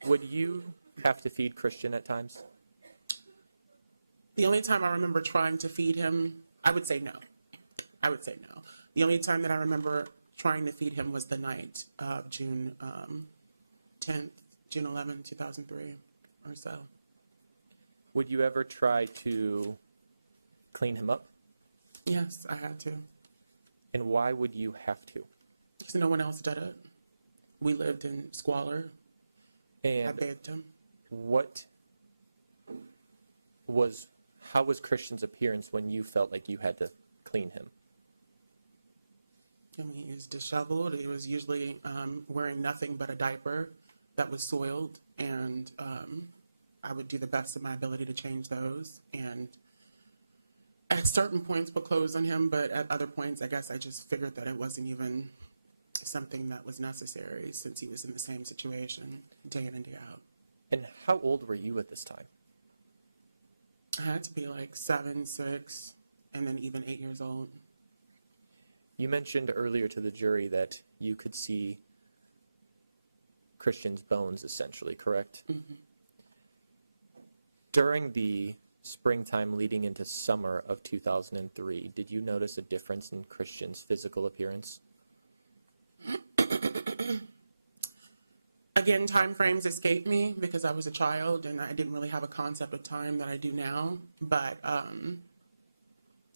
Would you have to feed Christian at times? The only time I remember trying to feed him, I would say no. I would say no. The only time that I remember trying to feed him was the night of June 10th, June 11, 2003 or so. Would you ever try to clean him up? Yes, I had to. And why would you have to? Because no one else did it. We lived in squalor. I And begged him. how was Christian's appearance when you felt like you had to clean him? I mean, he was disheveled. He was usually wearing nothing but a diaper that was soiled, and I would do the best of my ability to change those. And at certain points, put clothes on him, but at other points, I guess I just figured that it wasn't even something that was necessary since he was in the same situation day in and day out. And how old were you at this time? I had to be like 7, 6, and then even 8 years old. You mentioned earlier to the jury that you could see Christian's bones, essentially, correct? Mm-hmm. During the springtime leading into summer of 2003, did you notice a difference in Christian's physical appearance? Again, time frames escape me because I was a child and I didn't really have a concept of time that I do now. But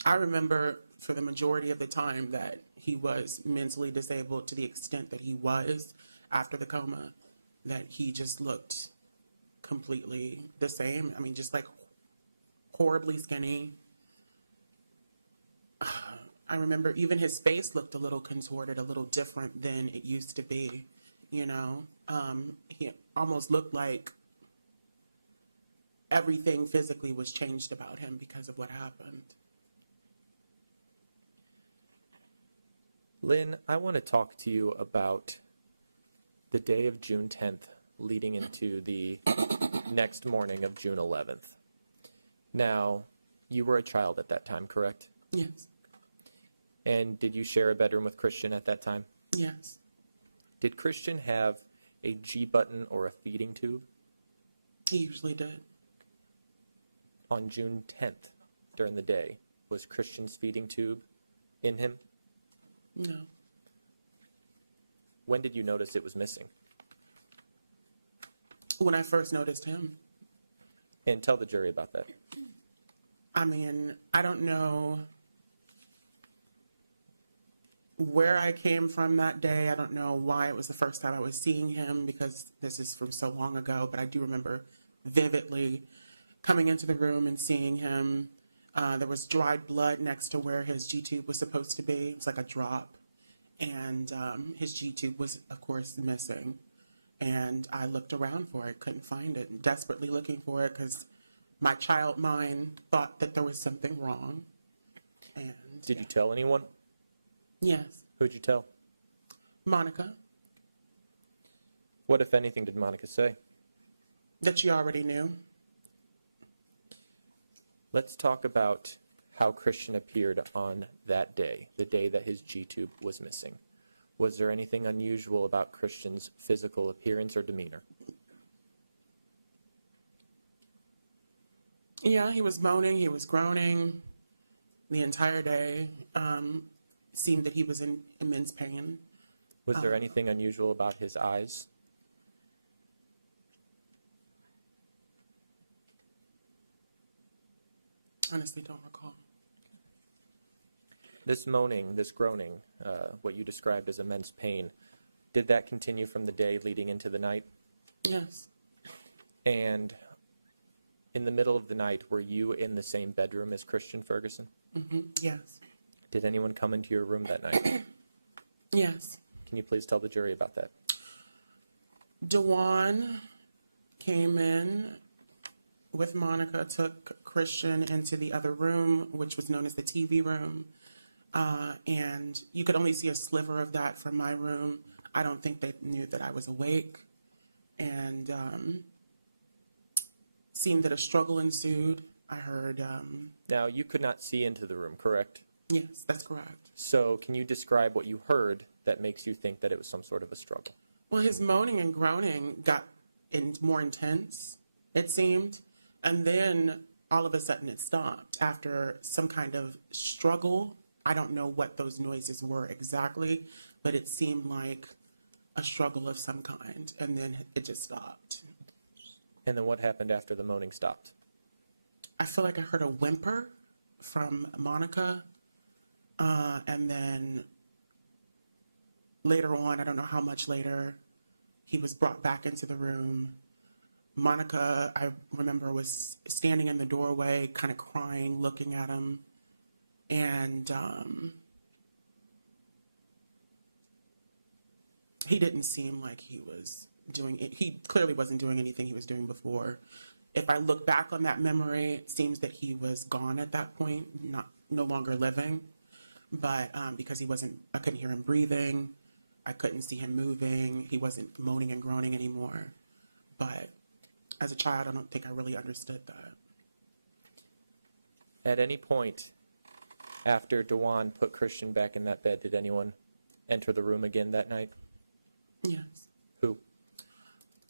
I remember for the majority of the time that he was mentally disabled to the extent that he was after the coma, that he just looked completely the same. I mean, just like horribly skinny. I remember even his face looked a little contorted, a little different than it used to be, you know. He almost looked like everything physically was changed about him because of what happened. Lynn, I want to talk to you about the day of June 10th leading into the next morning of June 11th. Now, you were a child at that time, correct? Yes. And did you share a bedroom with Christian at that time? Yes. Did Christian have a G button or a feeding tube? He usually did. On June 10th, during the day, was Christian's feeding tube in him? No. When did you notice it was missing? When I first noticed him. And tell the jury about that. I mean, I don't know where I came from that day. I don't know why it was the first time I was seeing him, because this is from so long ago, but I do remember vividly coming into the room and seeing him. There was dried blood next to where his G-tube was supposed to be. It's like a drop. And his G-tube was, of course, missing. And I looked around for it, couldn't find it, desperately looking for it because my child mind thought that there was something wrong. And Did you tell anyone? Yes. Who'd you tell? Monica, What, if anything, did Monica say? that you already knew. Let's talk about how Christian appeared on that day, the day that his G-tube was missing. Was there anything unusual about Christian's physical appearance or demeanor? Yeah, he was moaning, he was groaning the entire day. Seemed that he was in immense pain. Was there anything unusual about his eyes? Honestly, don't recall. This moaning, this groaning, what you described as immense pain, did that continue from the day leading into the night? Yes. And in the middle of the night, were you in the same bedroom as Christian Ferguson? Yes. Did anyone come into your room that night? Yes. Can you please tell the jury about that? Dawan came in with Monica, took Christian into the other room, which was known as the TV room. And you could only see a sliver of that from my room. I don't think they knew that I was awake. And seemed that a struggle ensued. I heard, Now, you could not see into the room, correct? yes, that's correct. So can you describe what you heard that makes you think that it was some sort of a struggle? Well, his moaning and groaning got more intense, it seemed. And then all of a sudden it stopped after some kind of struggle. I don't know what those noises were exactly, but it seemed like a struggle of some kind. And then it just stopped. And then what happened after the moaning stopped? I feel like I heard a whimper from Monica. And then later on, I don't know how much later, he was brought back into the room. Monica, I remember, was standing in the doorway, kind of crying, looking at him. And he didn't seem like he was doing it. He clearly wasn't doing anything he was doing before. If I look back on that memory, it seems that he was gone at that point, no longer living. But because I couldn't hear him breathing, I couldn't see him moving. He wasn't moaning and groaning anymore. But as a child, I don't think I really understood that. At any point after Dawan put Christian back in that bed, did anyone enter the room again that night? Yes. Who?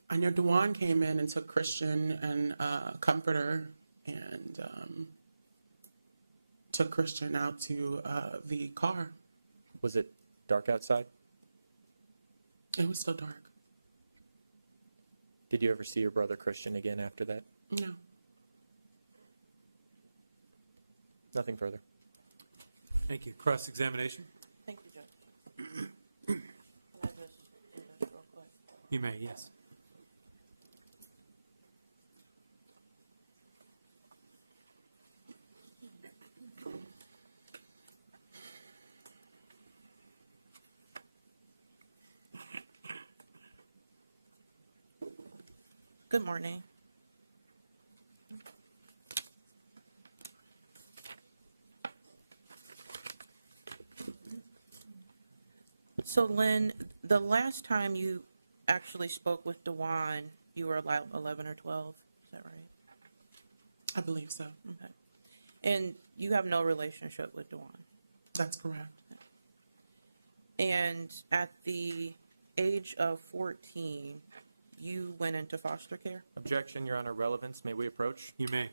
I know Dawan came in and took Christian and a comforter and took Christian out to the car. Was it dark outside? It was still dark. Did you ever see your brother Christian again after that? No. Nothing further. Thank you. Cross-examination? Thank you, Judge. Can I just do this real quick? You may, yes. Good morning. So, Lynn, the last time you actually spoke with Dawan, you were about 11 or 12. Is that right? I believe so. Okay. And you have no relationship with Dawan. That's correct. And at the age of 14, you went into foster care? Objection, Your Honor. Relevance. May we approach? You may.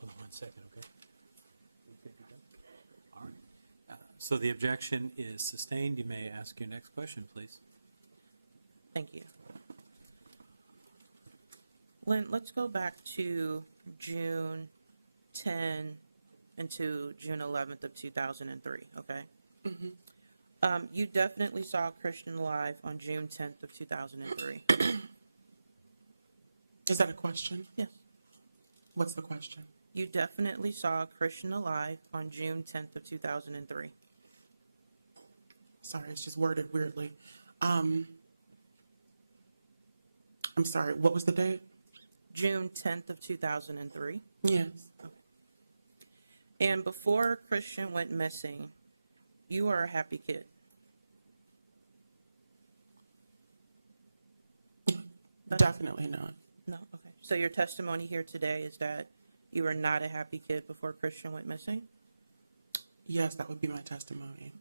Hold on 1 second, okay? All right. So the objection is sustained. You may ask your next question, please. Thank you. Lynn, let's go back to June 10 into June 11th of 2003, okay? You definitely saw Christian live on June 10th of 2003. Is that a question? Yes. What's the question? You definitely saw Christian alive on June 10th of 2003. Sorry, it's just worded weirdly. I'm sorry, what was the date? June 10th of 2003. Yes. And before Christian went missing, you were a happy kid. Definitely not. No? Okay. So your testimony here today is that you were not a happy kid before Christian went missing? Yes, that would be my testimony.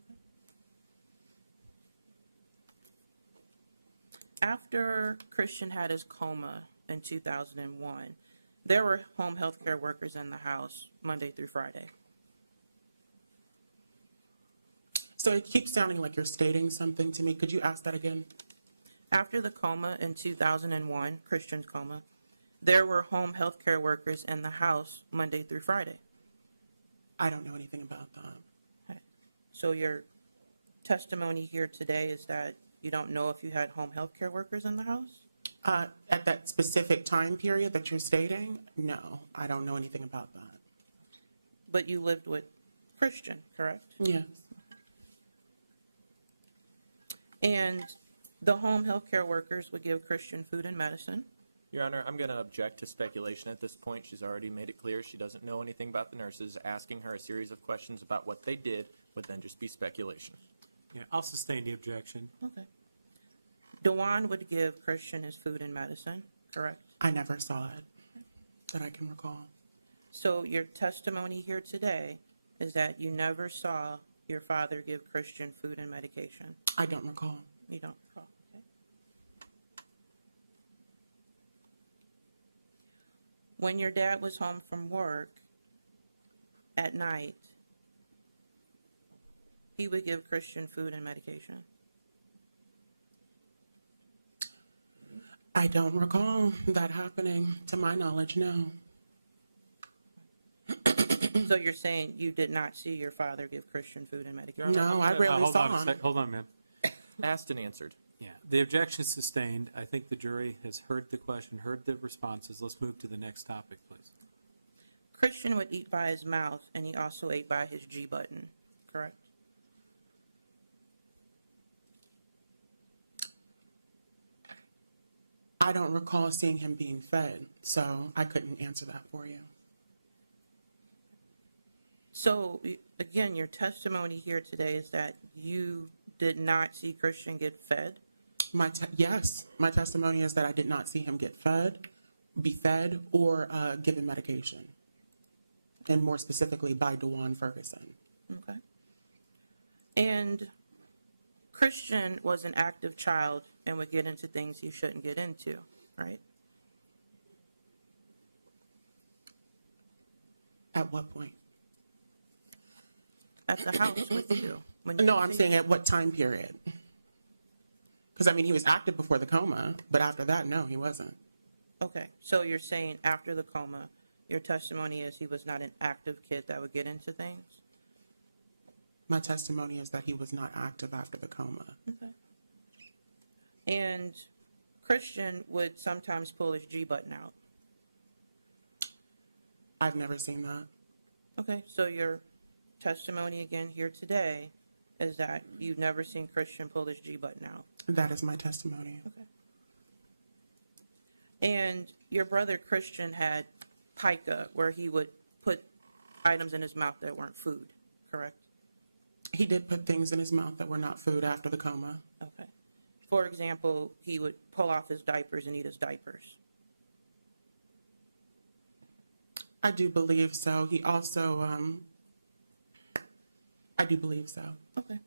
After Christian had his coma in 2001, there were home health care workers in the house Monday through Friday. So it keeps sounding like you're stating something to me. Could you ask that again? After the coma in 2001, Christian's coma, there were home health care workers in the house Monday through Friday. I don't know anything about that. Okay. So your testimony here today is that you don't know if you had home health care workers in the house? At that specific time period that you're stating, no, I don't know anything about that. But you lived with Christian, correct? Yes. And The home health care workers would give Christian food and medicine. Your Honor, I'm going to object to speculation at this point. She's already made it clear she doesn't know anything about the nurses. Asking her a series of questions about what they did would then just be speculation. Yeah, I'll sustain the objection. Okay. Dawan would give Christian his food and medicine, correct? I never saw it that I can recall. So your testimony here today is that you never saw your father give Christian food and medication. I don't recall. You don't recall, okay? When your dad was home from work at night, he would give Christian food and medication. I don't recall that happening, to my knowledge, no. So you're saying you did not see your father give Christian food and medication? Your Honor, No, I'm I gonna- rarely Hold saw on a him. sec. Hold on, ma'am. Asked and answered. Yeah, the objection is sustained. I think the jury has heard the question, heard the responses. Let's move to the next topic, please. Christian would eat by his mouth, and he also ate by his G button, correct? I don't recall seeing him being fed, so I couldn't answer that for you. So, again, your testimony here today is that you did not see Christian get fed? Yes, my testimony is that I did not see him be fed, or given medication, and more specifically by Dawan Ferguson. Okay. And Christian was an active child and would get into things he shouldn't get into, right? At what point? At the house with you. When No, you I'm saying at what time period? Because, I mean, he was active before the coma, but after that, no, he wasn't. Okay, so you're saying after the coma, your testimony is he was not an active kid that would get into things? My testimony is that he was not active after the coma. Okay. And Christian would sometimes pull his G button out. I've never seen that. Okay, so your testimony again here today is that you've never seen Christian pull his G button out. That is my testimony. And your brother Christian had pica, where he would put items in his mouth that weren't food, correct? He did put things in his mouth that were not food after the coma. Okay. For example, he would pull off his diapers and eat his diapers. I do believe so. He also, I do believe so. Okay.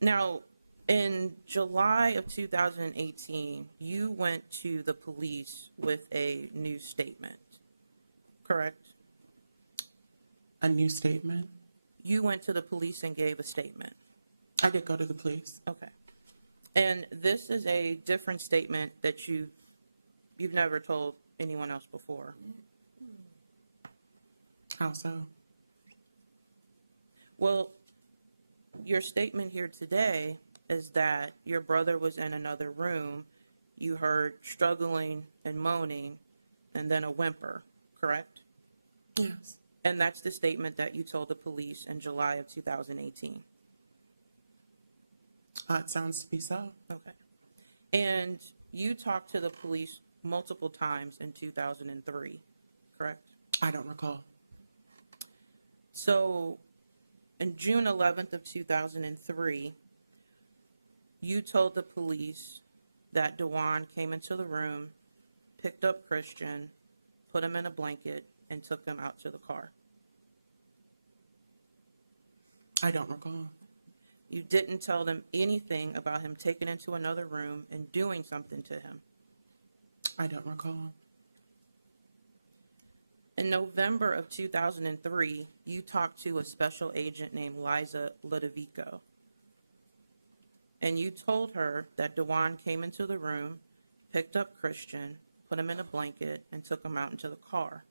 Now, in July of 2018, you went to the police with a new statement, correct? A new statement? You went to the police and gave a statement. I did go to the police. Okay. And this is a different statement that you've never told anyone else before. How so? Well, your statement here today is that your brother was in another room. You heard struggling and moaning and then a whimper, correct? Yes. And that's the statement that you told the police in July of 2018. It sounds to be so. Okay. And you talked to the police multiple times in 2003, correct? I don't recall. So, in June 11th of 2003, you told the police that Dawan came into the room, picked up Christian, put him in a blanket, and took him out to the car. I don't recall. You didn't tell them anything about him taking into another room and doing something to him. I don't recall. In November of 2003, you talked to a special agent named Liza Ludovico. And you told her that Dawan came into the room, picked up Christian, put him in a blanket, and took him out into the car.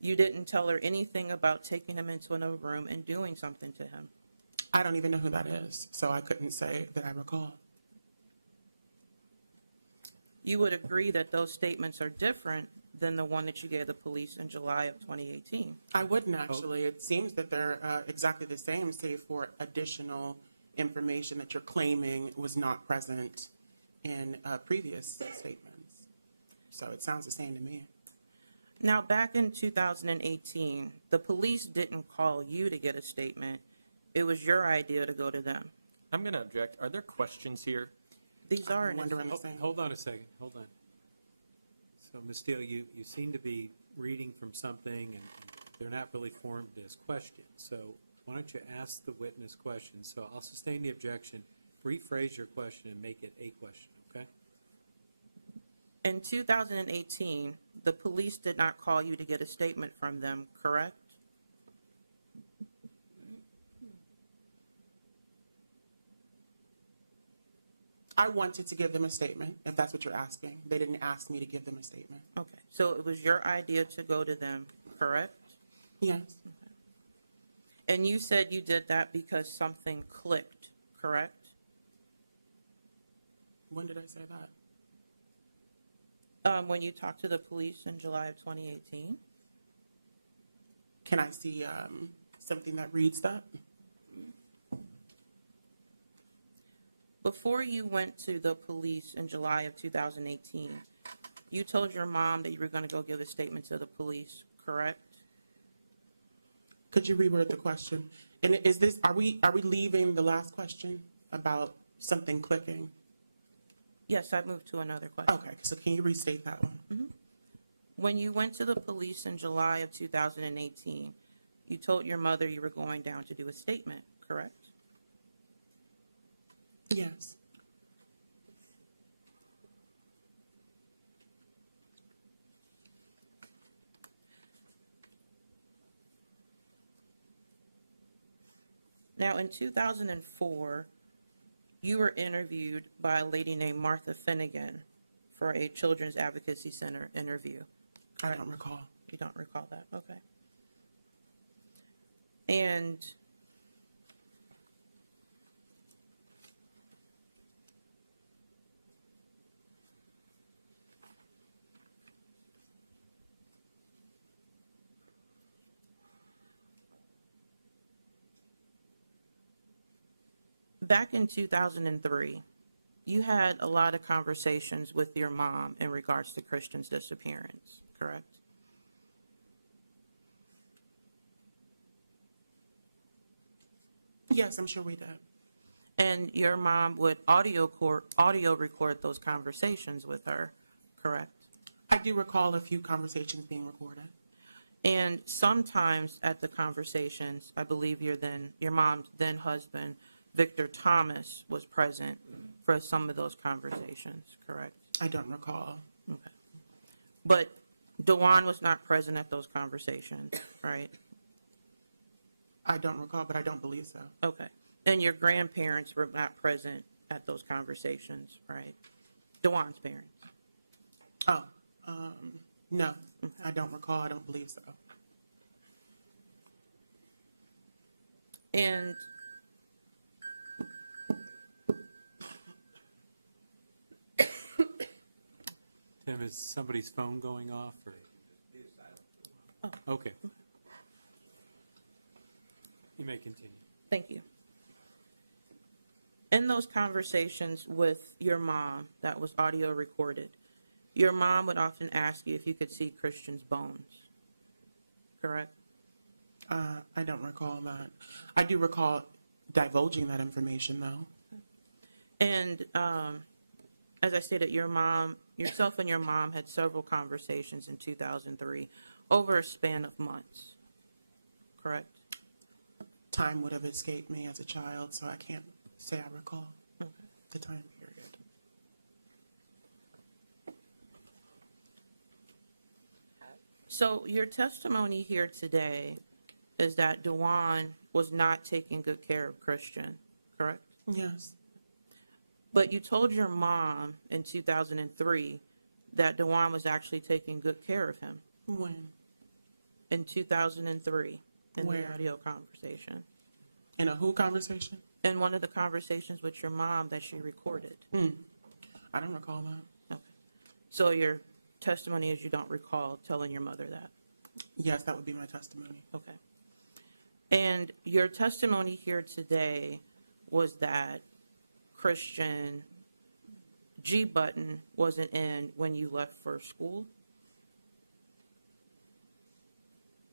You didn't tell her anything about taking him into another room and doing something to him. I don't even know who that is, so I couldn't say that I recall. You would agree that those statements are different than the one that you gave the police in July of 2018. I wouldn't actually. It seems that they're exactly the same, save for additional information that you're claiming was not present in previous statements. So it sounds the same to me. Now, back in 2018, the police didn't call you to get a statement. It was your idea to go to them. I'm going to object. Are there questions here? These are I'm wondering the same. Hold on a second, hold on. So, Ms. Steele, you seem to be reading from something, and they're not really formed as questions. So why don't you ask the witness questions? So I'll sustain the objection, rephrase your question, and make it a question, okay? In 2018, the police did not call you to get a statement from them, correct? I wanted to give them a statement, if that's what you're asking. They didn't ask me to give them a statement. Okay. So it was your idea to go to them, correct? Yes. And you said you did that because something clicked, correct? When did I say that? When you talked to the police in July of 2018? Can I see something that reads that? Before you went to the police in July of 2018, you told your mom that you were going to go give a statement to the police, correct? Could you reword the question? And is this, are we leaving the last question about something clicking? Yes, I moved to another question. Okay, so can you restate that one? When you went to the police in July of 2018, you told your mother you were going down to do a statement, correct? Yes. Now, in 2004, you were interviewed by a lady named Martha Finnegan for a Children's Advocacy Center interview. I don't recall. You don't recall that? Okay. And back in 2003, you had a lot of conversations with your mom in regards to Christian's disappearance, correct? Yes, I'm sure we did. And your mom would audio record those conversations with her, correct? I do recall a few conversations being recorded. And sometimes at the conversations, I believe your mom's then husband, Victor Thomas, was present for some of those conversations, correct? I don't recall. Okay. But Dawan was not present at those conversations, right? I don't recall, but I don't believe so. Okay. And your grandparents were not present at those conversations, right? Dawan's parents. Oh, no, I don't recall. I don't believe so. And Tim, is somebody's phone going off? Or? Okay. You may continue. thank you. In those conversations with your mom that was audio recorded, your mom would often ask you if you could see Christian's bones, correct? I don't recall that. I do recall divulging that information, though. And as I stated, yourself and your mom had several conversations in 2003 over a span of months, correct? Time would have escaped me as a child, so I can't say I recall the time period. So your testimony here today is that Dawan was not taking good care of Christian, correct? Yes. But you told your mom in 2003 that Dawan was actually taking good care of him When? in 2003 in Where? the audio conversation. In a who conversation? In one of the conversations with your mom that she recorded. I don't recall that. Okay. So your testimony is you don't recall telling your mother that. Yes, that would be my testimony. Okay. And your testimony here today was that Christian G button wasn't in when you left for school?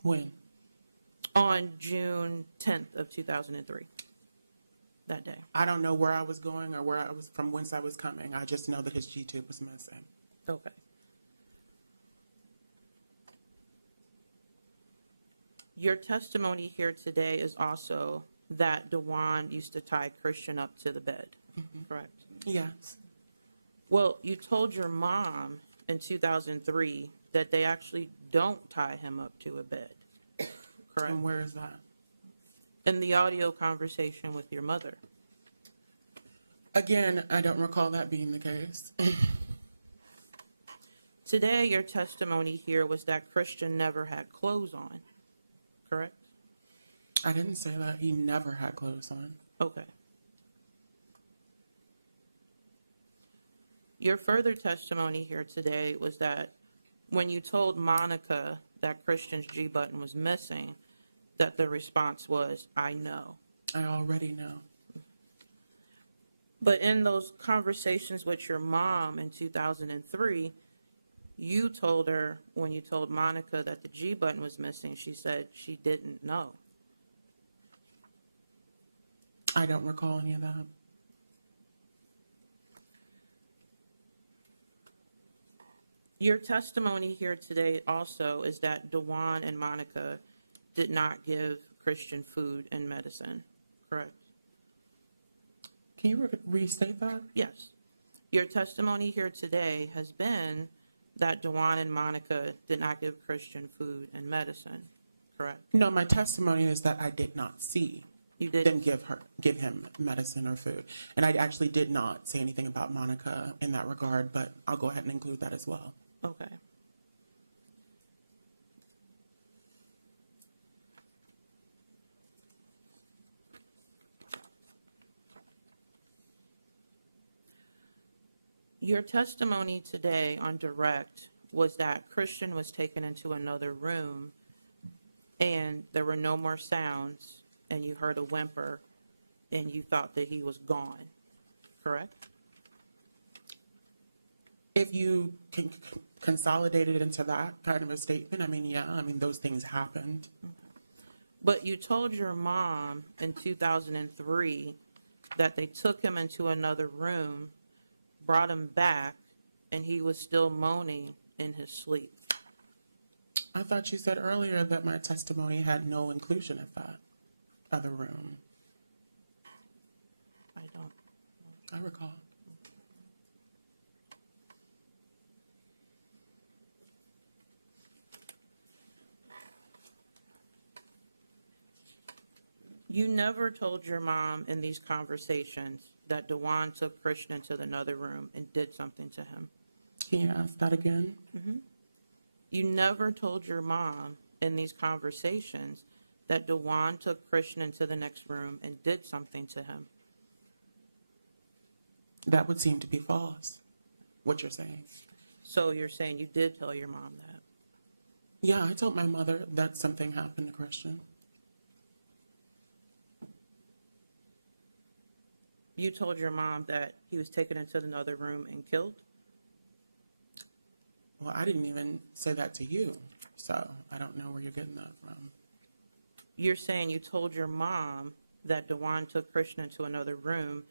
When? On June 10th of 2003, that day. I don't know where I was going or where I was from, whence I was coming. I just know that his G-tube was missing. Okay. Your testimony here today is also that Dawan used to tie Christian up to the bed, correct? Yes. Well, you told your mom in 2003 that they actually don't tie him up to a bed, correct? And where is that? In the audio conversation with your mother. Again, I don't recall that being the case. Today, your testimony here was that Christian never had clothes on, correct? I didn't say that. He never had clothes on. Okay. Your further testimony here today was that when you told Monica that Christian's G button was missing, that the response was, I know. I already know. But in those conversations with your mom in 2003, you told her, when you told Monica that the G button was missing, she said she didn't know. I don't recall any of that. Your testimony here today also is that Dawan and Monica did not give Christian food and medicine, correct? Can you restate that? Yes. Your testimony here today has been that Dawan and Monica did not give Christian food and medicine, correct? No, my testimony is that I did not see You did. them give him medicine or food. And I actually did not say anything about Monica in that regard, but I'll go ahead and include that as well. Okay. Your testimony today on direct was that Christian was taken into another room and there were no more sounds and you heard a whimper and you thought that he was gone, correct? If you can consolidate it into that kind of a statement, I mean, yeah, I mean, those things happened. But you told your mom in 2003 that they took him into another room, brought him back, and he was still moaning in his sleep. I thought you said earlier that my testimony had no inclusion of that other room. I don't. I recall. You never told your mom in these conversations that Dawan took Christian into another room and did something to him. Can you ask that again? You never told your mom in these conversations that Dawan took Christian into the next room and did something to him. That would seem to be false, what you're saying. So you're saying you did tell your mom that? Yeah, I told my mother that something happened to Christian. You told your mom that he was taken into another room and killed? Well, I didn't even say that to you, so I don't know where you're getting that from. You're saying you told your mom that Dawan took Christian into another room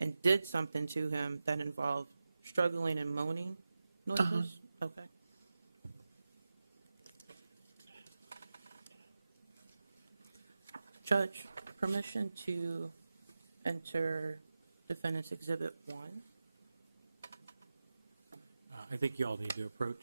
and did something to him that involved struggling and moaning noises? Okay. Judge, permission to enter Defendants Exhibit 1. I think you all need to approach.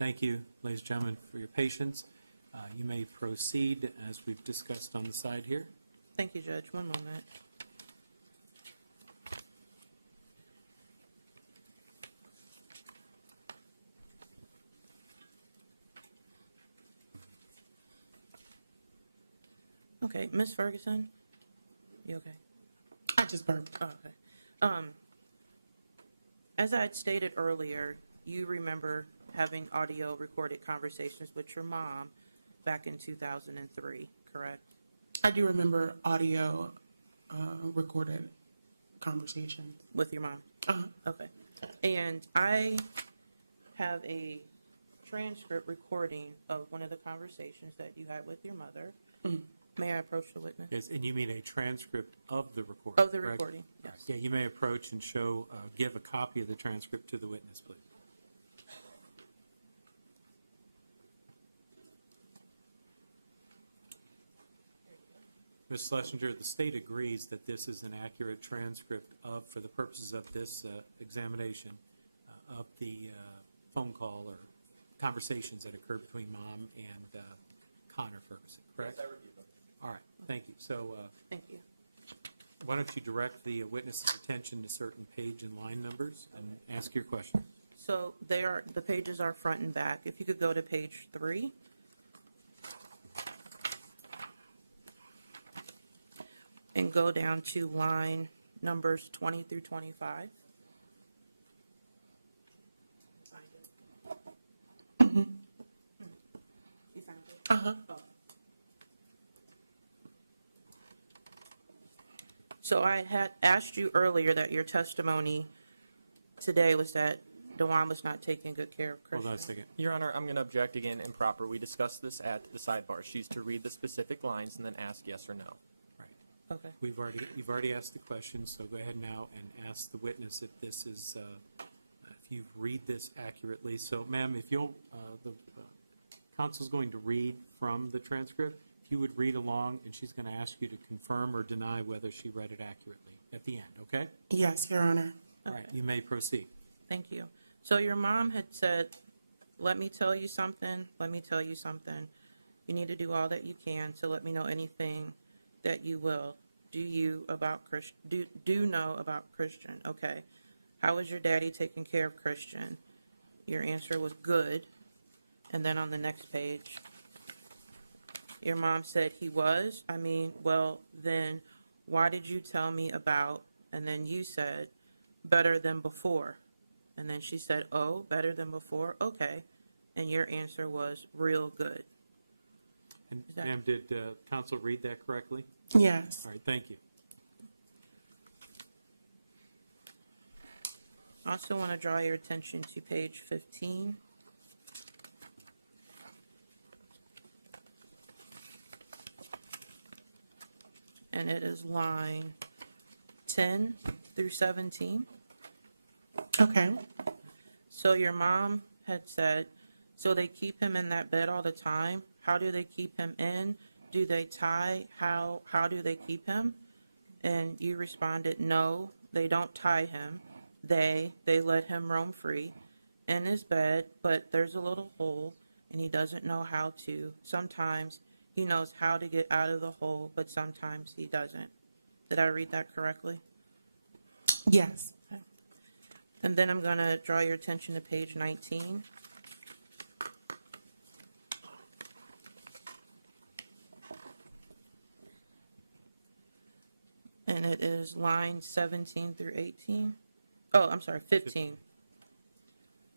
Thank you, ladies and gentlemen, for your patience. You may proceed as we've discussed on the side here. Thank you, Judge. One moment. Okay, Ms. Ferguson? You okay? I just burped. Oh, okay. As I had stated earlier, you remember having audio recorded conversations with your mom back in 2003, correct? I do remember audio recorded conversation. With your mom? Uh-huh. Okay. And I have a transcript recording of one of the conversations that you had with your mother. Mhm. May I approach the witness? Yes, and you mean a transcript of the recording? Of the correct? recording, yes. Yeah, you may approach and show, give a copy of the transcript to the witness, please. Ms. Schlesinger, the state agrees that this is an accurate transcript of, for the purposes of this examination, of the phone call or conversations that occurred between Mom and Connor Ferguson, correct? Yes, I reviewed them. All right, thank you. So Thank you. why don't you direct the witness's attention to certain page and line numbers and ask your question. So the pages are front and back. If you could go to page 3. And go down to line numbers 20 through 25. You found it? Uh-huh. Oh. So I had asked you earlier that your testimony today was that Dawan was not taking good care of Christian. Hold on a second. Your Honor, I'm going to object again, improper. We discussed this at the sidebar. She's to read the specific lines and then ask yes or no. Right. Okay. You've already asked the question, so go ahead now and ask the witness if this is, if you read this accurately. So, ma'am, if you'll, the counsel's going to read from the transcript. If you would read along, and she's going to ask you to confirm or deny whether she read it accurately at the end, okay? Yes, Your Honor. All right, you may proceed. Thank you. So your mom had said, let me tell you something, let me tell you something. You need to do all that you can to let me know anything that you will. Do know about Christian? Okay. How was your daddy taking care of Christian? Your answer was good. And then on the next page, your mom said he was. I mean, well, then why did you tell me about? And then you said, better than before. And then she said, oh, better than before? Okay. And your answer was real good. And, Is that- ma'am, did counsel read that correctly? Yes. All right, thank you. I also want to draw your attention to page 15. And it is line 10 through 17. Okay. So your mom had said, so they keep him in that bed all the time? How do they keep him in? Do they tie? How do they keep him? And you responded, no, they don't tie him. They let him roam free in his bed, but there's a little hole, and he doesn't know how to. Sometimes he knows how to get out of the hole, but sometimes he doesn't. Did I read that correctly? Yes. And then I'm going to draw your attention to page 19. And it is lines 17 through 18. Oh, I'm sorry, 15.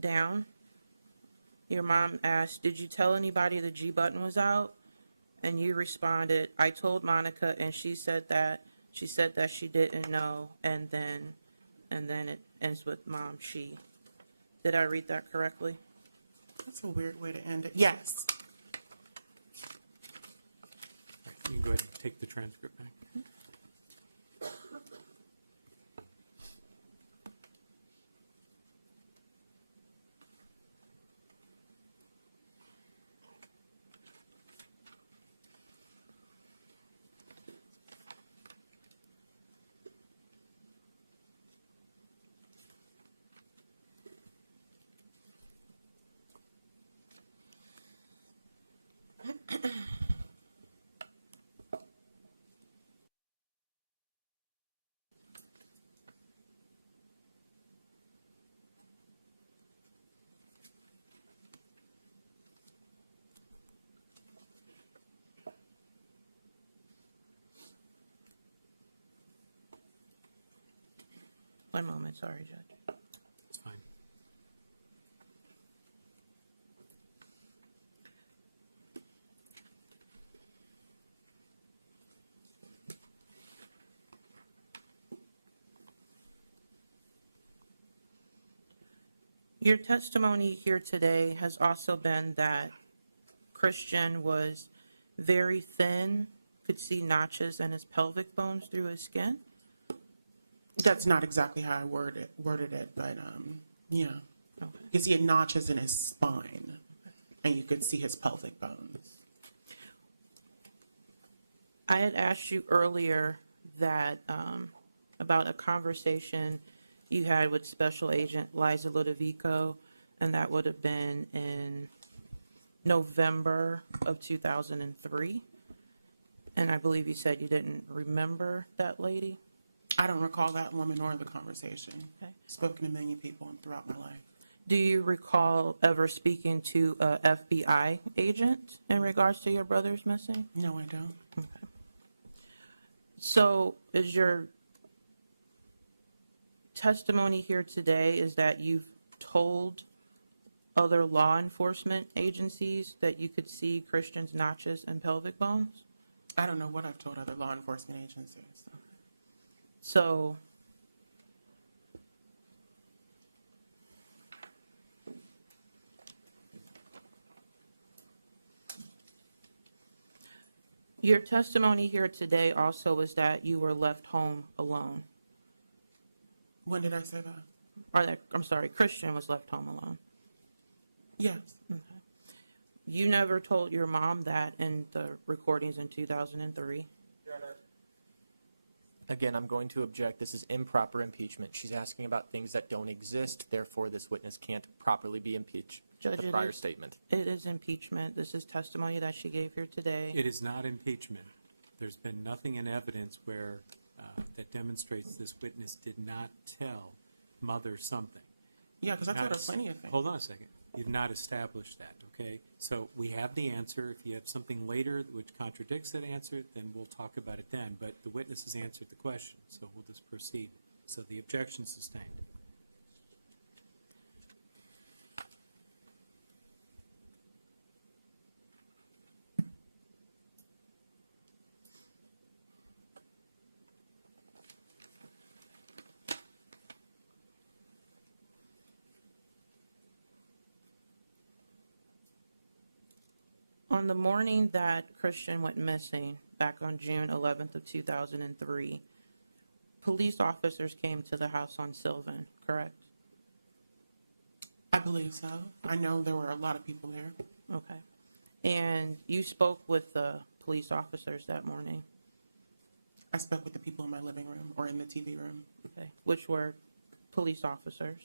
Down. Your mom asked, did you tell anybody the G button was out? And you responded, I told Monica, and she said that she didn't know, and then it ends with mom, she. Did I read that correctly? That's a weird way to end it. Yes. All right, you can go ahead and take the transcript back. One moment, sorry, Judge. It's fine. Your testimony here today has also been that Christian was very thin, could see notches in his pelvic bones through his skin. That's not exactly how I worded it, but yeah. Okay. You could see notches in his spine, and you could see his pelvic bones. I had asked you earlier that about a conversation you had with Special Agent Liza Ludovico, and that would have been in November of 2003. And I believe you said you didn't remember that lady. I don't recall that woman or the conversation. Okay. Spoken to many people throughout my life. Do you recall ever speaking to a FBI agent in regards to your brother's missing? No, I don't. Okay. So is your testimony here today is that you've told other law enforcement agencies that you could see Christian's notches and pelvic bones? I don't know what I've told other law enforcement agencies. So your testimony here today also is that you were left home alone. When did I say that? Or that, I'm sorry, Christian was left home alone. Yes. You never told your mom that in the recordings in 2003. Again, I'm going to object. This is improper impeachment. She's asking about things that don't exist. Therefore, this witness can't properly be impeached. Judge, The prior statement. It is impeachment. This is testimony that she gave here today. It is not impeachment. There's been nothing in evidence where that demonstrates this witness did not tell mother something. Yeah, because I told her Not- plenty of things. Hold on a second. You did not establish that, okay? So we have the answer. If you have something later which contradicts that answer, then we'll talk about it then. But the witness has answered the question, so we'll just proceed. So the objection sustained. On the morning that Christian went missing, back on June 11th of 2003, police officers came to the house on Sylvan, correct? I believe so. I know there were a lot of people there. Okay. And you spoke with the police officers that morning, I spoke with the people in my living room or in the TV room. okay, which were police officers.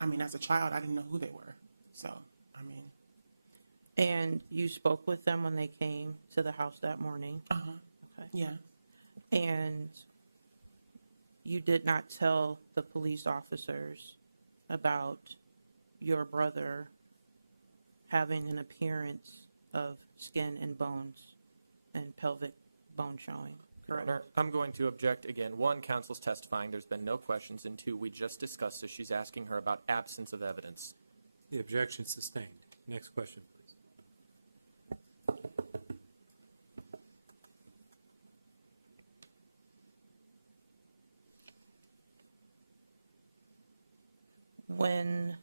I mean, as a child, I didn't know who they were. So, I mean, And you spoke with them when they came to the house that morning. Okay. yeah. And you did not tell the police officers about your brother having an appearance of skin and bones and pelvic bone showing, Your correct? Honor, I'm going to object again. One, counsel's testifying. There's been no questions. And two, we just discussed this. She's asking her about absence of evidence. The objection sustained. Next question, please. When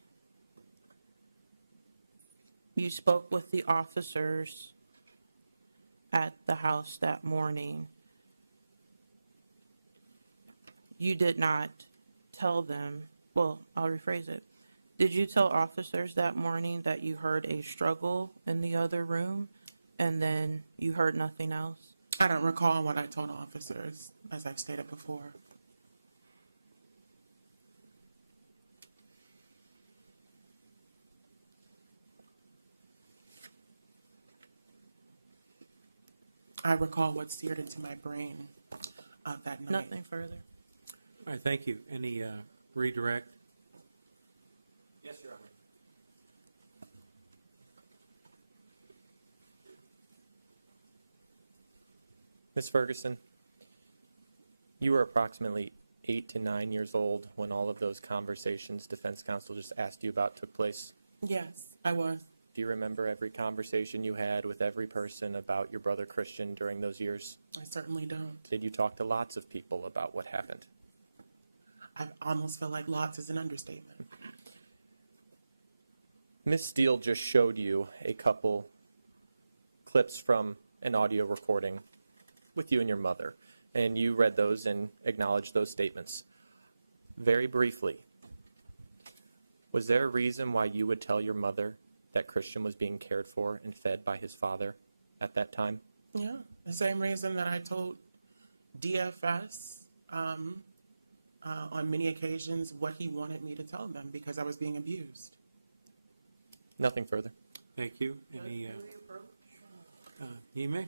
you spoke with the officers at the house that morning, you did not tell them, well, I'll rephrase it. Did you tell officers that morning that you heard a struggle in the other room and then you heard nothing else? I don't recall what I told officers, as I've stated before. I recall what seared into my brain that night. Nothing further. All right, thank you. Any redirect? Yes, Your Honor. Ms. Ferguson, You were approximately 8 to 9 years old when all of those conversations defense counsel just asked you about took place. Yes, I was. Do you remember every conversation you had with every person about your brother Christian during those years? I certainly don't. Did you talk to lots of people about what happened? I almost feel like lots is an understatement. Ms. Steele just showed you a couple clips from an audio recording with you and your mother, and you read those and acknowledged those statements. Very briefly, was there a reason why you would tell your mother that Christian was being cared for and fed by his father at that time? Yeah, the same reason that I told DFS on many occasions what he wanted me to tell them, because I was being abused. Nothing further. Thank you. Any, you may.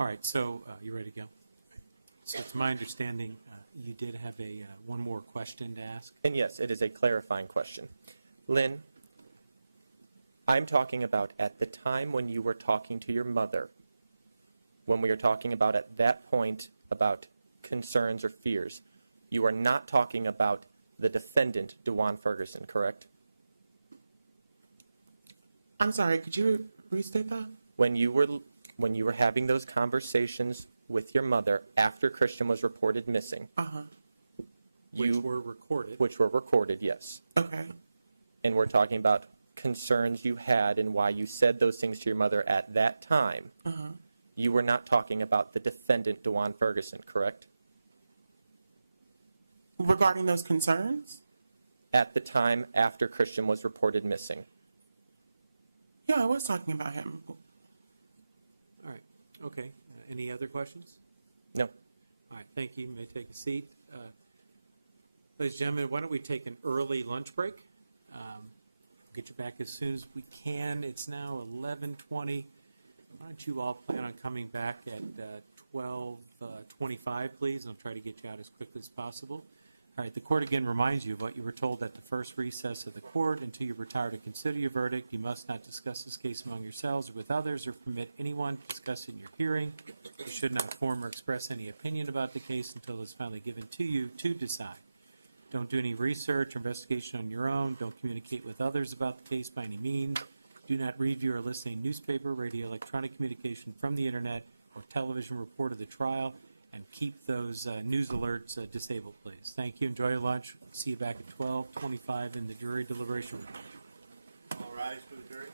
All right, so you ready to go? So it's my understanding you did have one more question to ask. And yes, it is a clarifying question. Lynn, I'm talking about at the time when you were talking to your mother, when we are talking about at that point about concerns or fears, you are not talking about the defendant, Dawan Ferguson, correct? I'm sorry, could you restate that? When you were having those conversations with your mother after Christian was reported missing, Uh-huh. Which were recorded. which were recorded, yes. Okay. And we're talking about concerns you had and why you said those things to your mother at that time. Uh-huh. You were not talking about the defendant, Dawan Ferguson, correct? Regarding those concerns? At the time after Christian was reported missing. Yeah, I was talking about him. All right, okay. Any other questions? No. All right, thank you. You may take a seat. Ladies and gentlemen, why don't we take an early lunch break? Get you back as soon as we can. It's now 11:20. Why don't you all plan on coming back at 12:25, please? I'll try to get you out as quickly as possible. All right, the court again reminds you of what you were told at the first recess of the court. Until you retire to consider your verdict, you must not discuss this case among yourselves or with others or permit anyone to discuss in your hearing. You should not form or express any opinion about the case until it's finally given to you to decide. Don't do any research or investigation on your own. Don't communicate with others about the case by any means. Do not read, view, or listen to any newspaper, radio, electronic communication from the internet, or television report of the trial, and keep those news alerts disabled, please. Thank you. Enjoy your lunch. See you back at 12:25 in the jury deliberation room. All rise for the jury.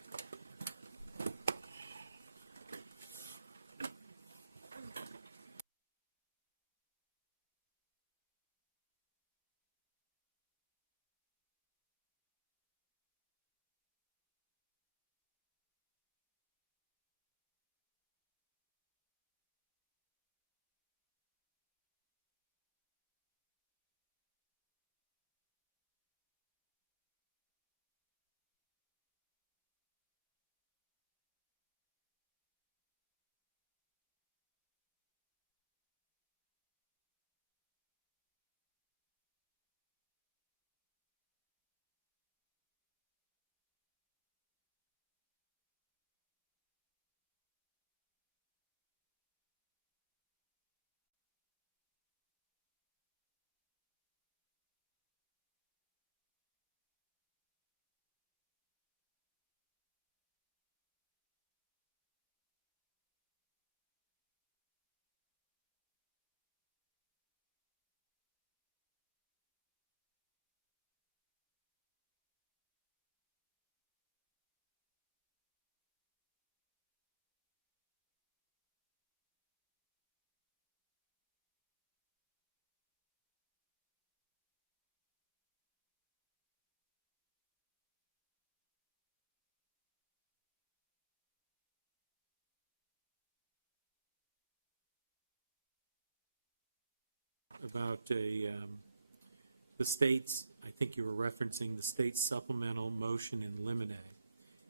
About the state's, I think you were referencing the state's supplemental motion in limine.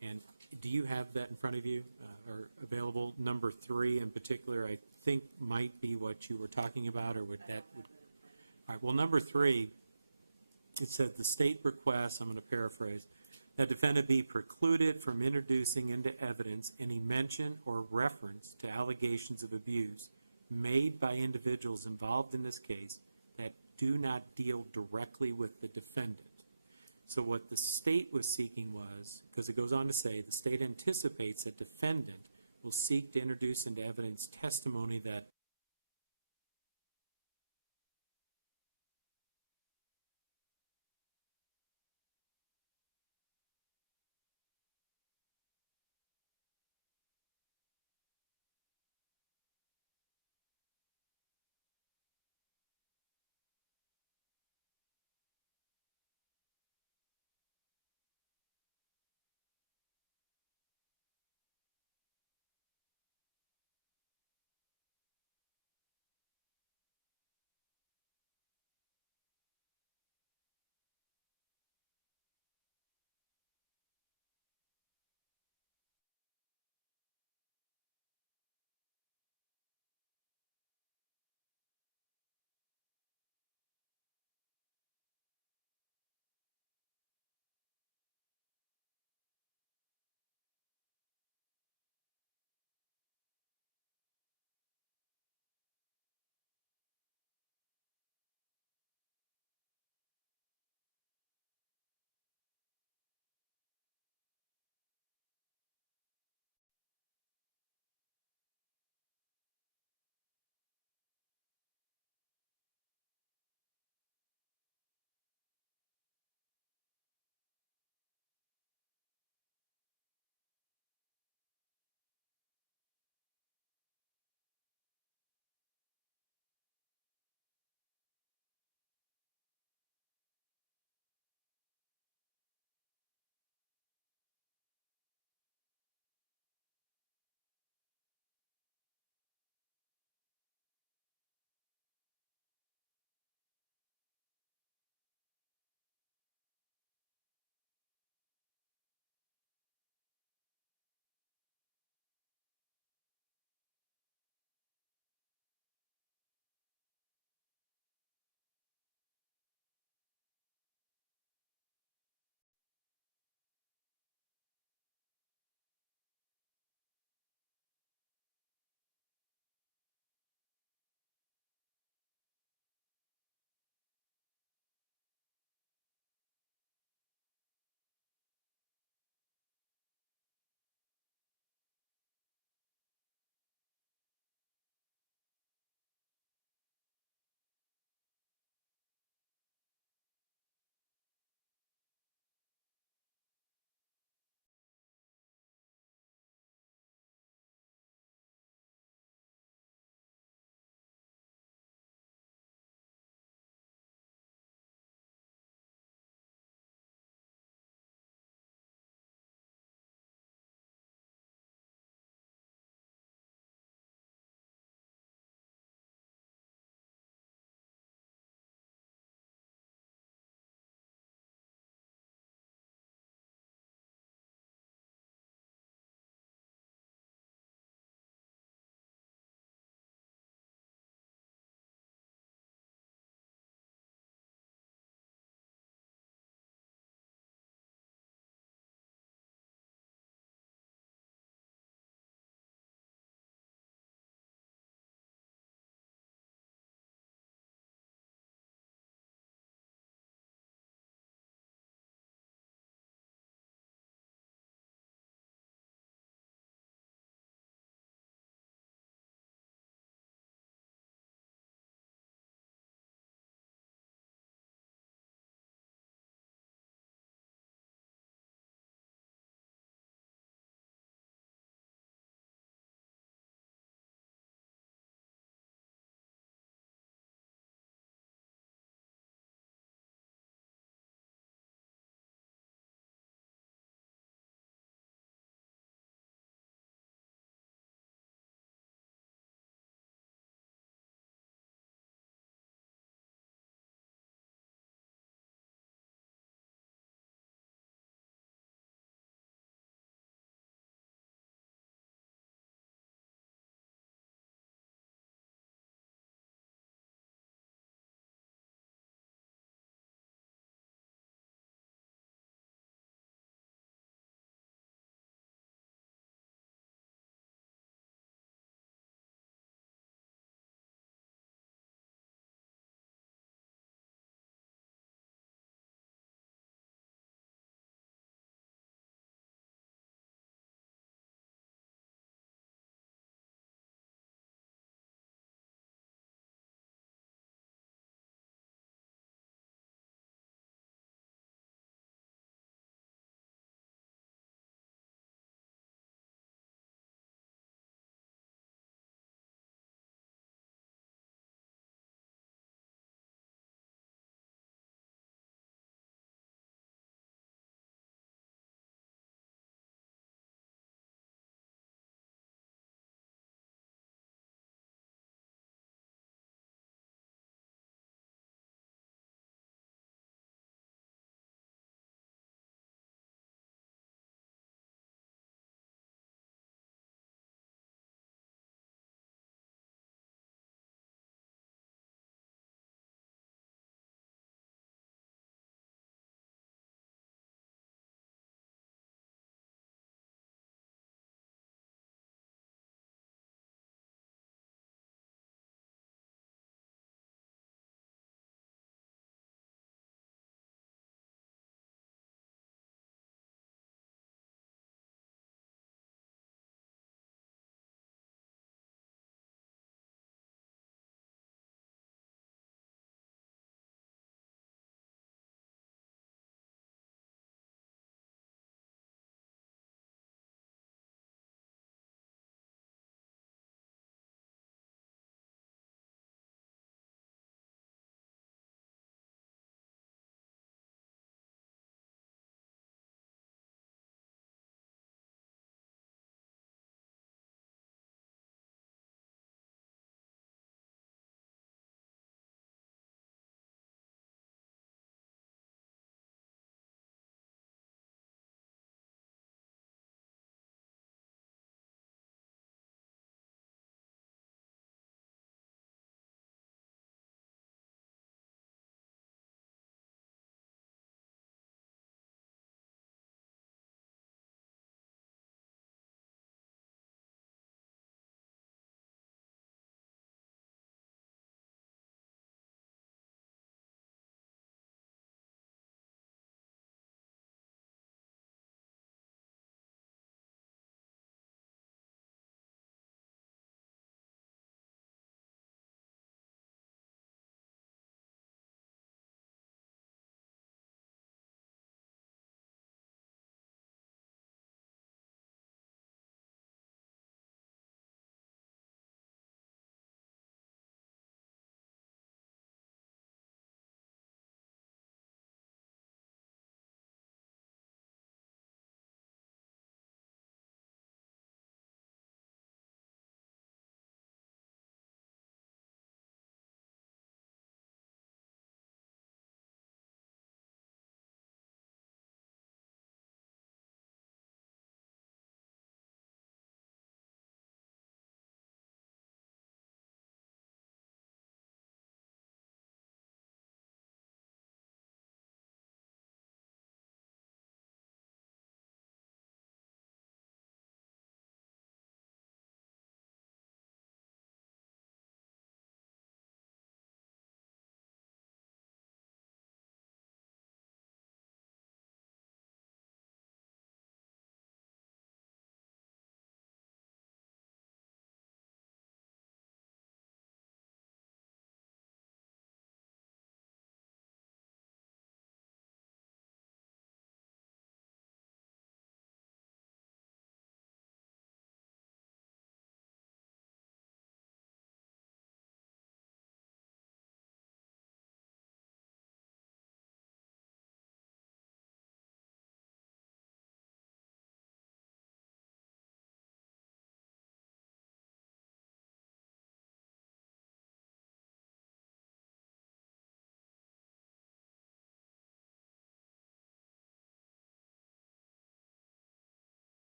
And do you have that in front of you or available? Number 3 in particular, I think might be what you were talking about, or would that? All right, well, number 3, it said the state requests, I'm going to paraphrase, that defendant be precluded from introducing into evidence any mention or reference to allegations of abuse made by individuals involved in this case that do not deal directly with the defendant. So what the state was seeking was, because it goes on to say, the state anticipates that defendant will seek to introduce into evidence testimony that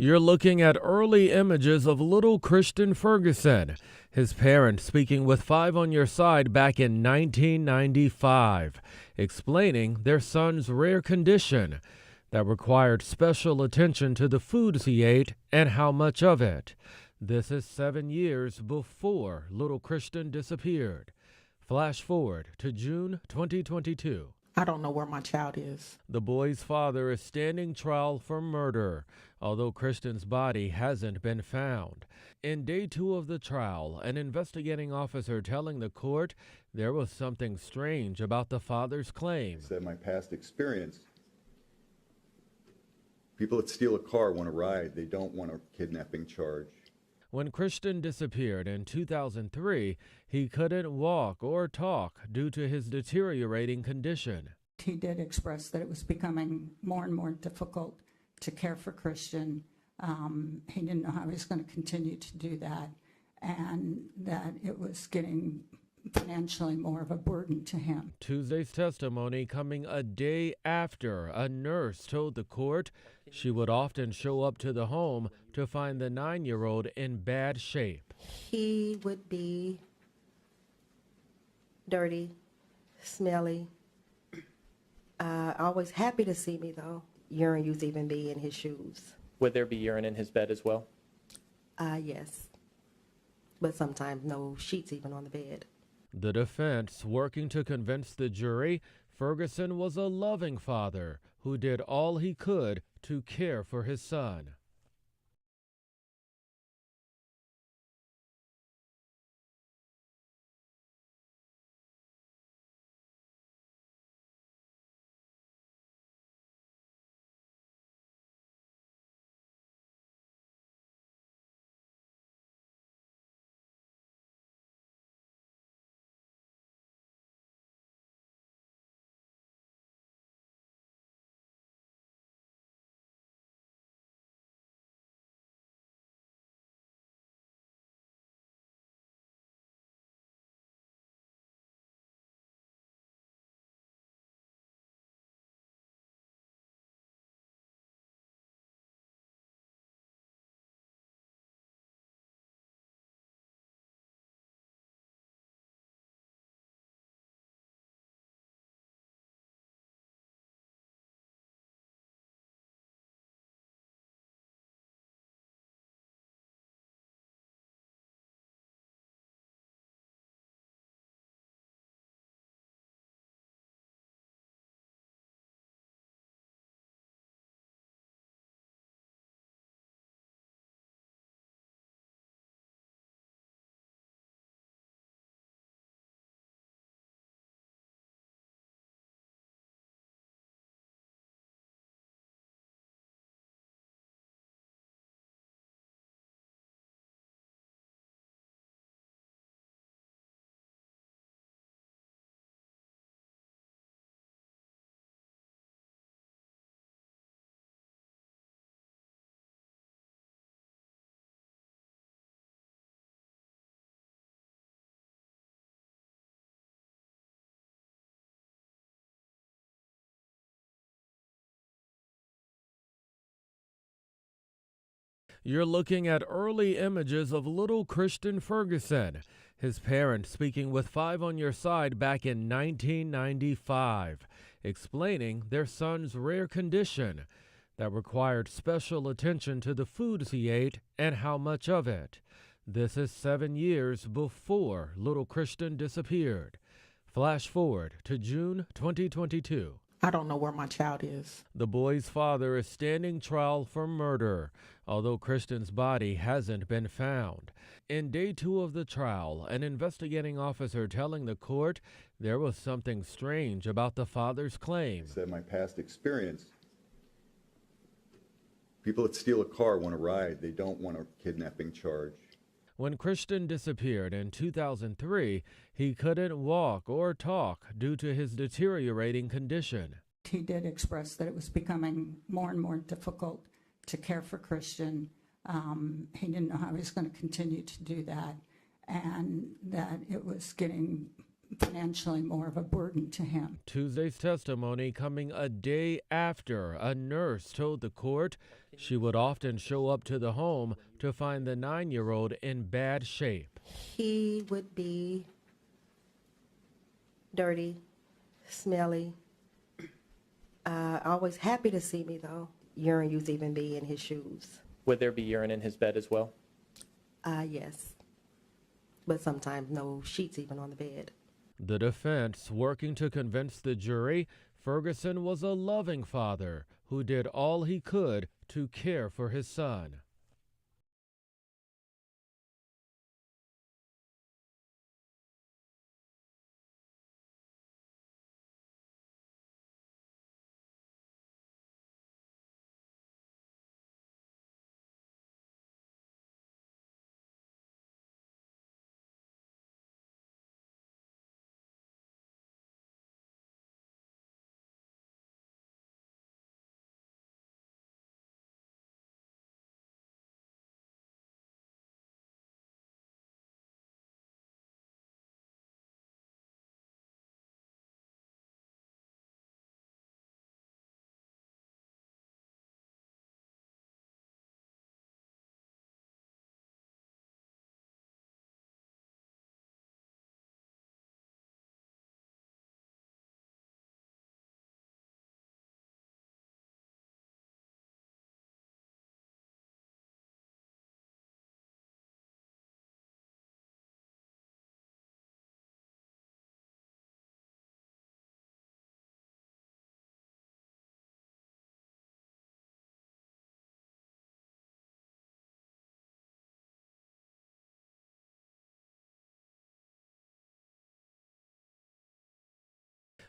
You're looking at early images of little Christian Ferguson, his parents speaking with Five on Your Side back in 1995, explaining their son's rare condition that required special attention to the foods he ate and how much of it. This is 7 years before little Christian disappeared. Flash forward to June 2022. I don't know where my child is. The boy's father is standing trial for murder, although Christian's body hasn't been found. In day 2 of the trial, an investigating officer telling the court there was something strange about the father's claim. Said my past experience, people that steal a car want a ride. They don't want a kidnapping charge. When Christian disappeared in 2003, he couldn't walk or talk due to his deteriorating condition. He did express that it was becoming more and more difficult to care for Christian. He didn't know how he was going to continue to do that, and that it was getting financially more of a burden to him. Tuesday's testimony coming a day after a nurse told the court she would often show up to the home to find the 9-year-old in bad shape. He would be dirty, smelly. Always happy to see me, though. Urine used to even be in his shoes. Would there be urine in his bed as well? Yes. But sometimes no sheets even on the bed. The defense working to convince the jury Ferguson was a loving father who did all he could to care for his son. You're looking at early images of little Christian Ferguson, his parents speaking with Five on Your Side back in 1995, explaining their son's rare condition that required special attention to the foods he ate and how much of it. This is 7 years before little Christian disappeared. Flash forward to June 2022. I don't know where my child is. The boy's father is standing trial for murder, although Christian's body hasn't been found. In day 2 of the trial, an investigating officer telling the court there was something strange about the father's claim. Said my past experience, people that steal a car want a ride. They don't want a kidnapping charge. When Christian disappeared in 2003, he couldn't walk or talk due to his deteriorating condition. He did express that it was becoming more and more difficult to care for Christian. He didn't know how he was going to continue to do that, and that it was getting financially more of a burden to him. Tuesday's testimony coming a day after a nurse told the court she would often show up to the home to find the 9-year-old in bad shape. He would be dirty, smelly. Always happy to see me, though. Urine used to even be in his shoes. Would there be urine in his bed as well? Yes. But sometimes no sheets even on the bed. The defense working to convince the jury Ferguson was a loving father who did all he could to care for his son.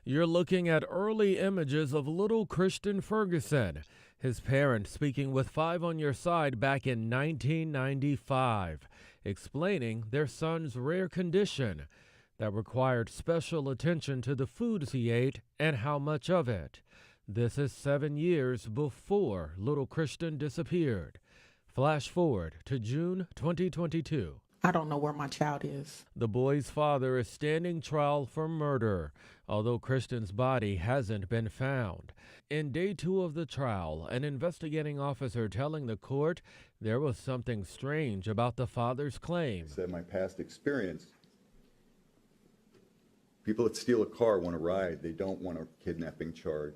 You're looking at early images of little Christian Ferguson, his parents speaking with 5 on Your Side back in 1995, explaining their son's rare condition that required special attention to the foods he ate and how much of it. This is 7 years before little Christian disappeared. Flash forward to June 2022. I don't know where my child is. The boy's father is standing trial for murder, although Christian's body hasn't been found. In day 2 of the trial, an investigating officer telling the court there was something strange about the father's claim. I said my past experience, people that steal a car want a ride. They don't want a kidnapping charge.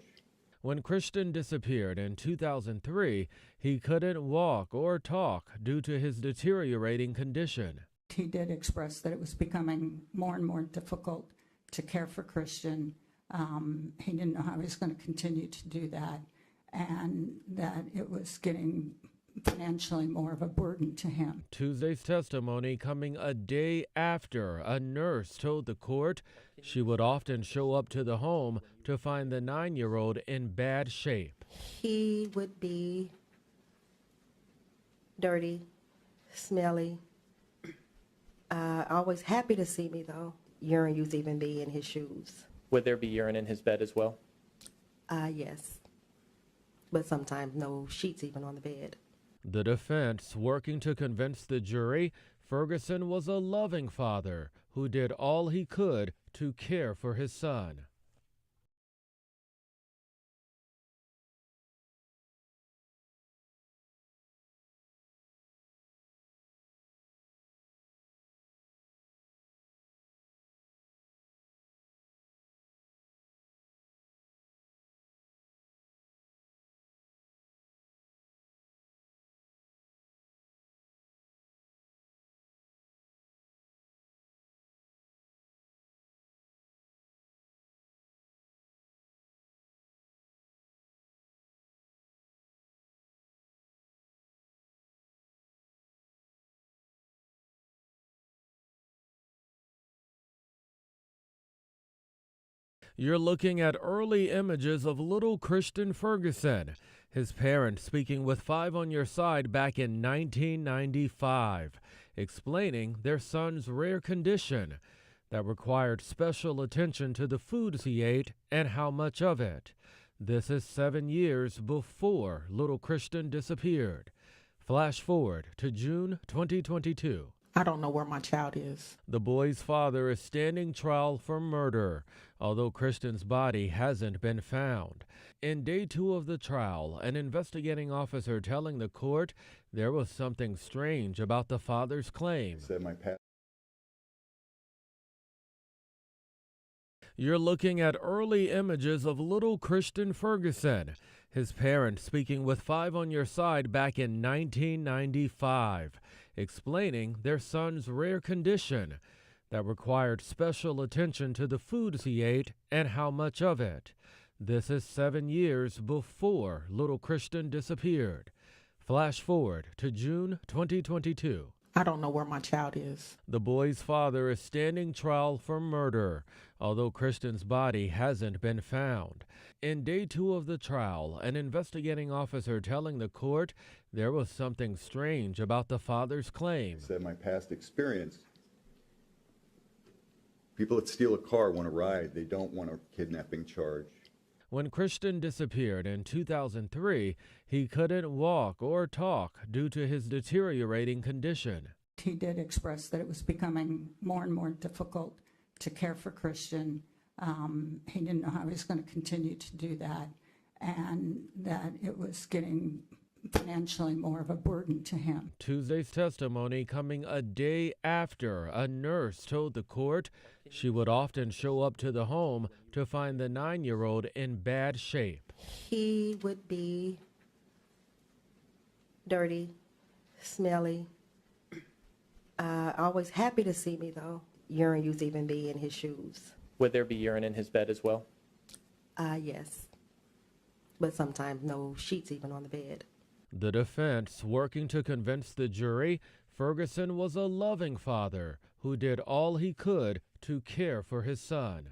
When Christian disappeared in 2003, he couldn't walk or talk due to his deteriorating condition. He did express that it was becoming more and more difficult to care for Christian. He didn't know how he was going to continue to do that, and that it was getting financially more of a burden to him. Tuesday's testimony coming a day after a nurse told the court she would often show up to the home to find the 9-year-old in bad shape. He would be dirty, smelly. Always happy to see me, though. Urine used to even be in his shoes. Would there be urine in his bed as well? Yes. But sometimes no sheets even on the bed. The defense working to convince the jury Ferguson was a loving father who did all he could to care for his son. You're looking at early images of little Christian Ferguson, his parents speaking with 5 on Your Side back in 1995, explaining their son's rare condition that required special attention to the foods he ate and how much of it. This is 7 years before little Christian disappeared. Flash forward to June 2022. I don't know where my child is. The boy's father is standing trial for murder, although Christian's body hasn't been found. In day 2 of the trial, an investigating officer telling the court there was something strange about the father's claim. Said my past. You're looking at early images of little Christian Ferguson, his parents speaking with 5 on your side back in 1995, explaining their son's rare condition that required special attention to the foods he ate and how much of it. This is 7 years before little Christian disappeared. Flash forward to June 2022. I don't know where my child is. The boy's father is standing trial for murder, although Christian's body hasn't been found. In day 2 of the trial, an investigating officer telling the court there was something strange about the father's claim. Said my past experience. People that steal a car want a ride. They don't want a kidnapping charge. When Christian disappeared in 2003, he couldn't walk or talk due to his deteriorating condition. He did express that it was becoming more and more difficult to care for Christian. He didn't know how he was going to continue to do that, and that it was getting financially more of a burden to him. Tuesday's testimony coming a day after a nurse told the court she would often show up to the home to find the 9-year-old in bad shape. He would be dirty, smelly. Always happy to see me, though. Urine used to even be in his shoes. Would there be urine in his bed as well? Yes. But sometimes no sheets even on the bed. The defense working to convince the jury Ferguson was a loving father who did all he could to care for his son.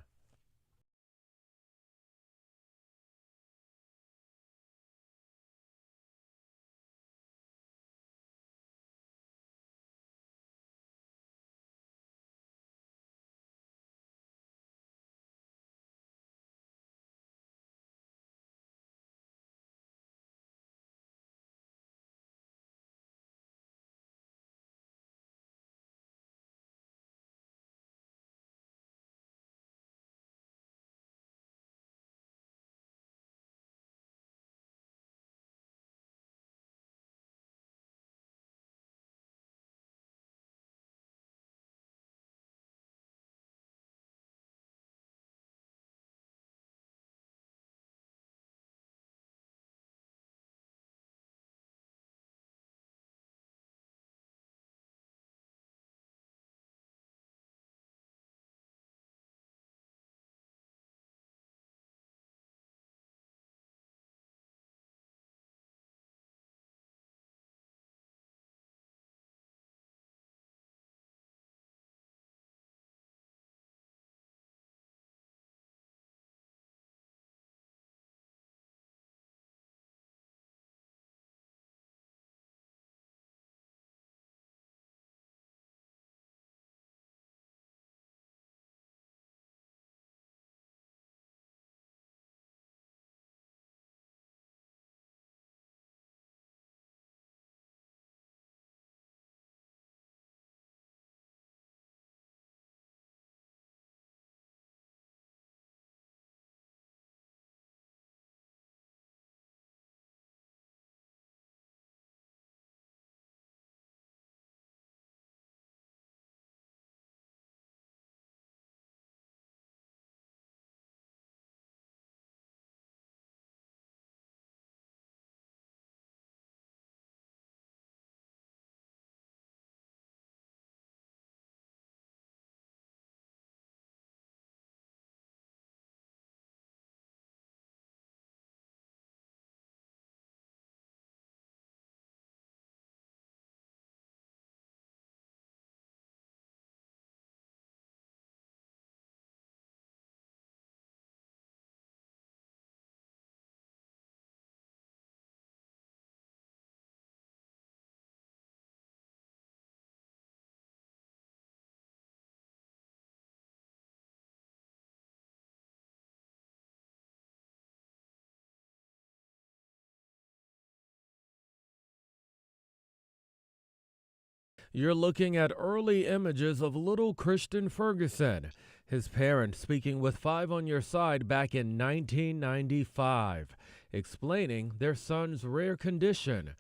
You're looking at early images of little Christian Ferguson, his parents speaking with Five on Your Side back in 1995, explaining their son's rare condition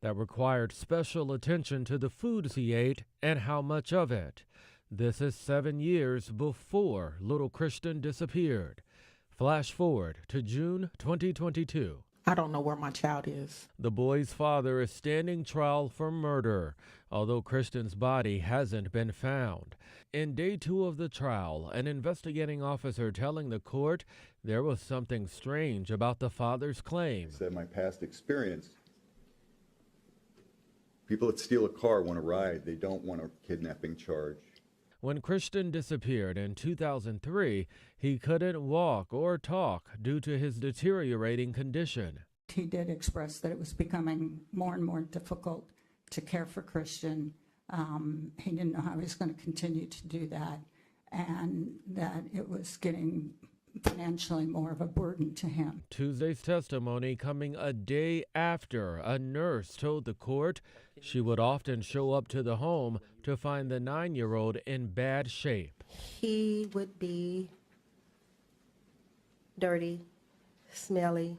that required special attention to the foods he ate and how much of it. This is 7 years before little Christian disappeared. Flash forward to June 2022. I don't know where my child is. The boy's father is standing trial for murder, although Christian's body hasn't been found. In day 2 of the trial, an investigating officer telling the court there was something strange about the father's claim. Said my past experience, people that steal a car want a ride. They don't want a kidnapping charge. When Christian disappeared in 2003, he couldn't walk or talk due to his deteriorating condition. He did express that it was becoming more and more difficult to care for Christian. He didn't know how he was going to continue to do that, and that it was getting financially more of a burden to him. Tuesday's testimony coming a day after a nurse told the court she would often show up to the home to find the 9-year-old in bad shape. He would be dirty, smelly.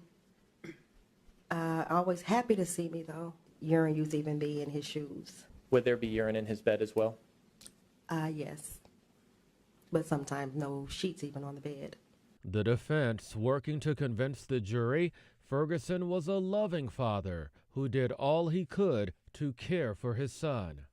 Always happy to see me, though. Urine used to even be in his shoes. Would there be urine in his bed as well? Yes. But sometimes no sheets even on the bed. The defense working to convince the jury Ferguson was a loving father who did all he could to care for his son.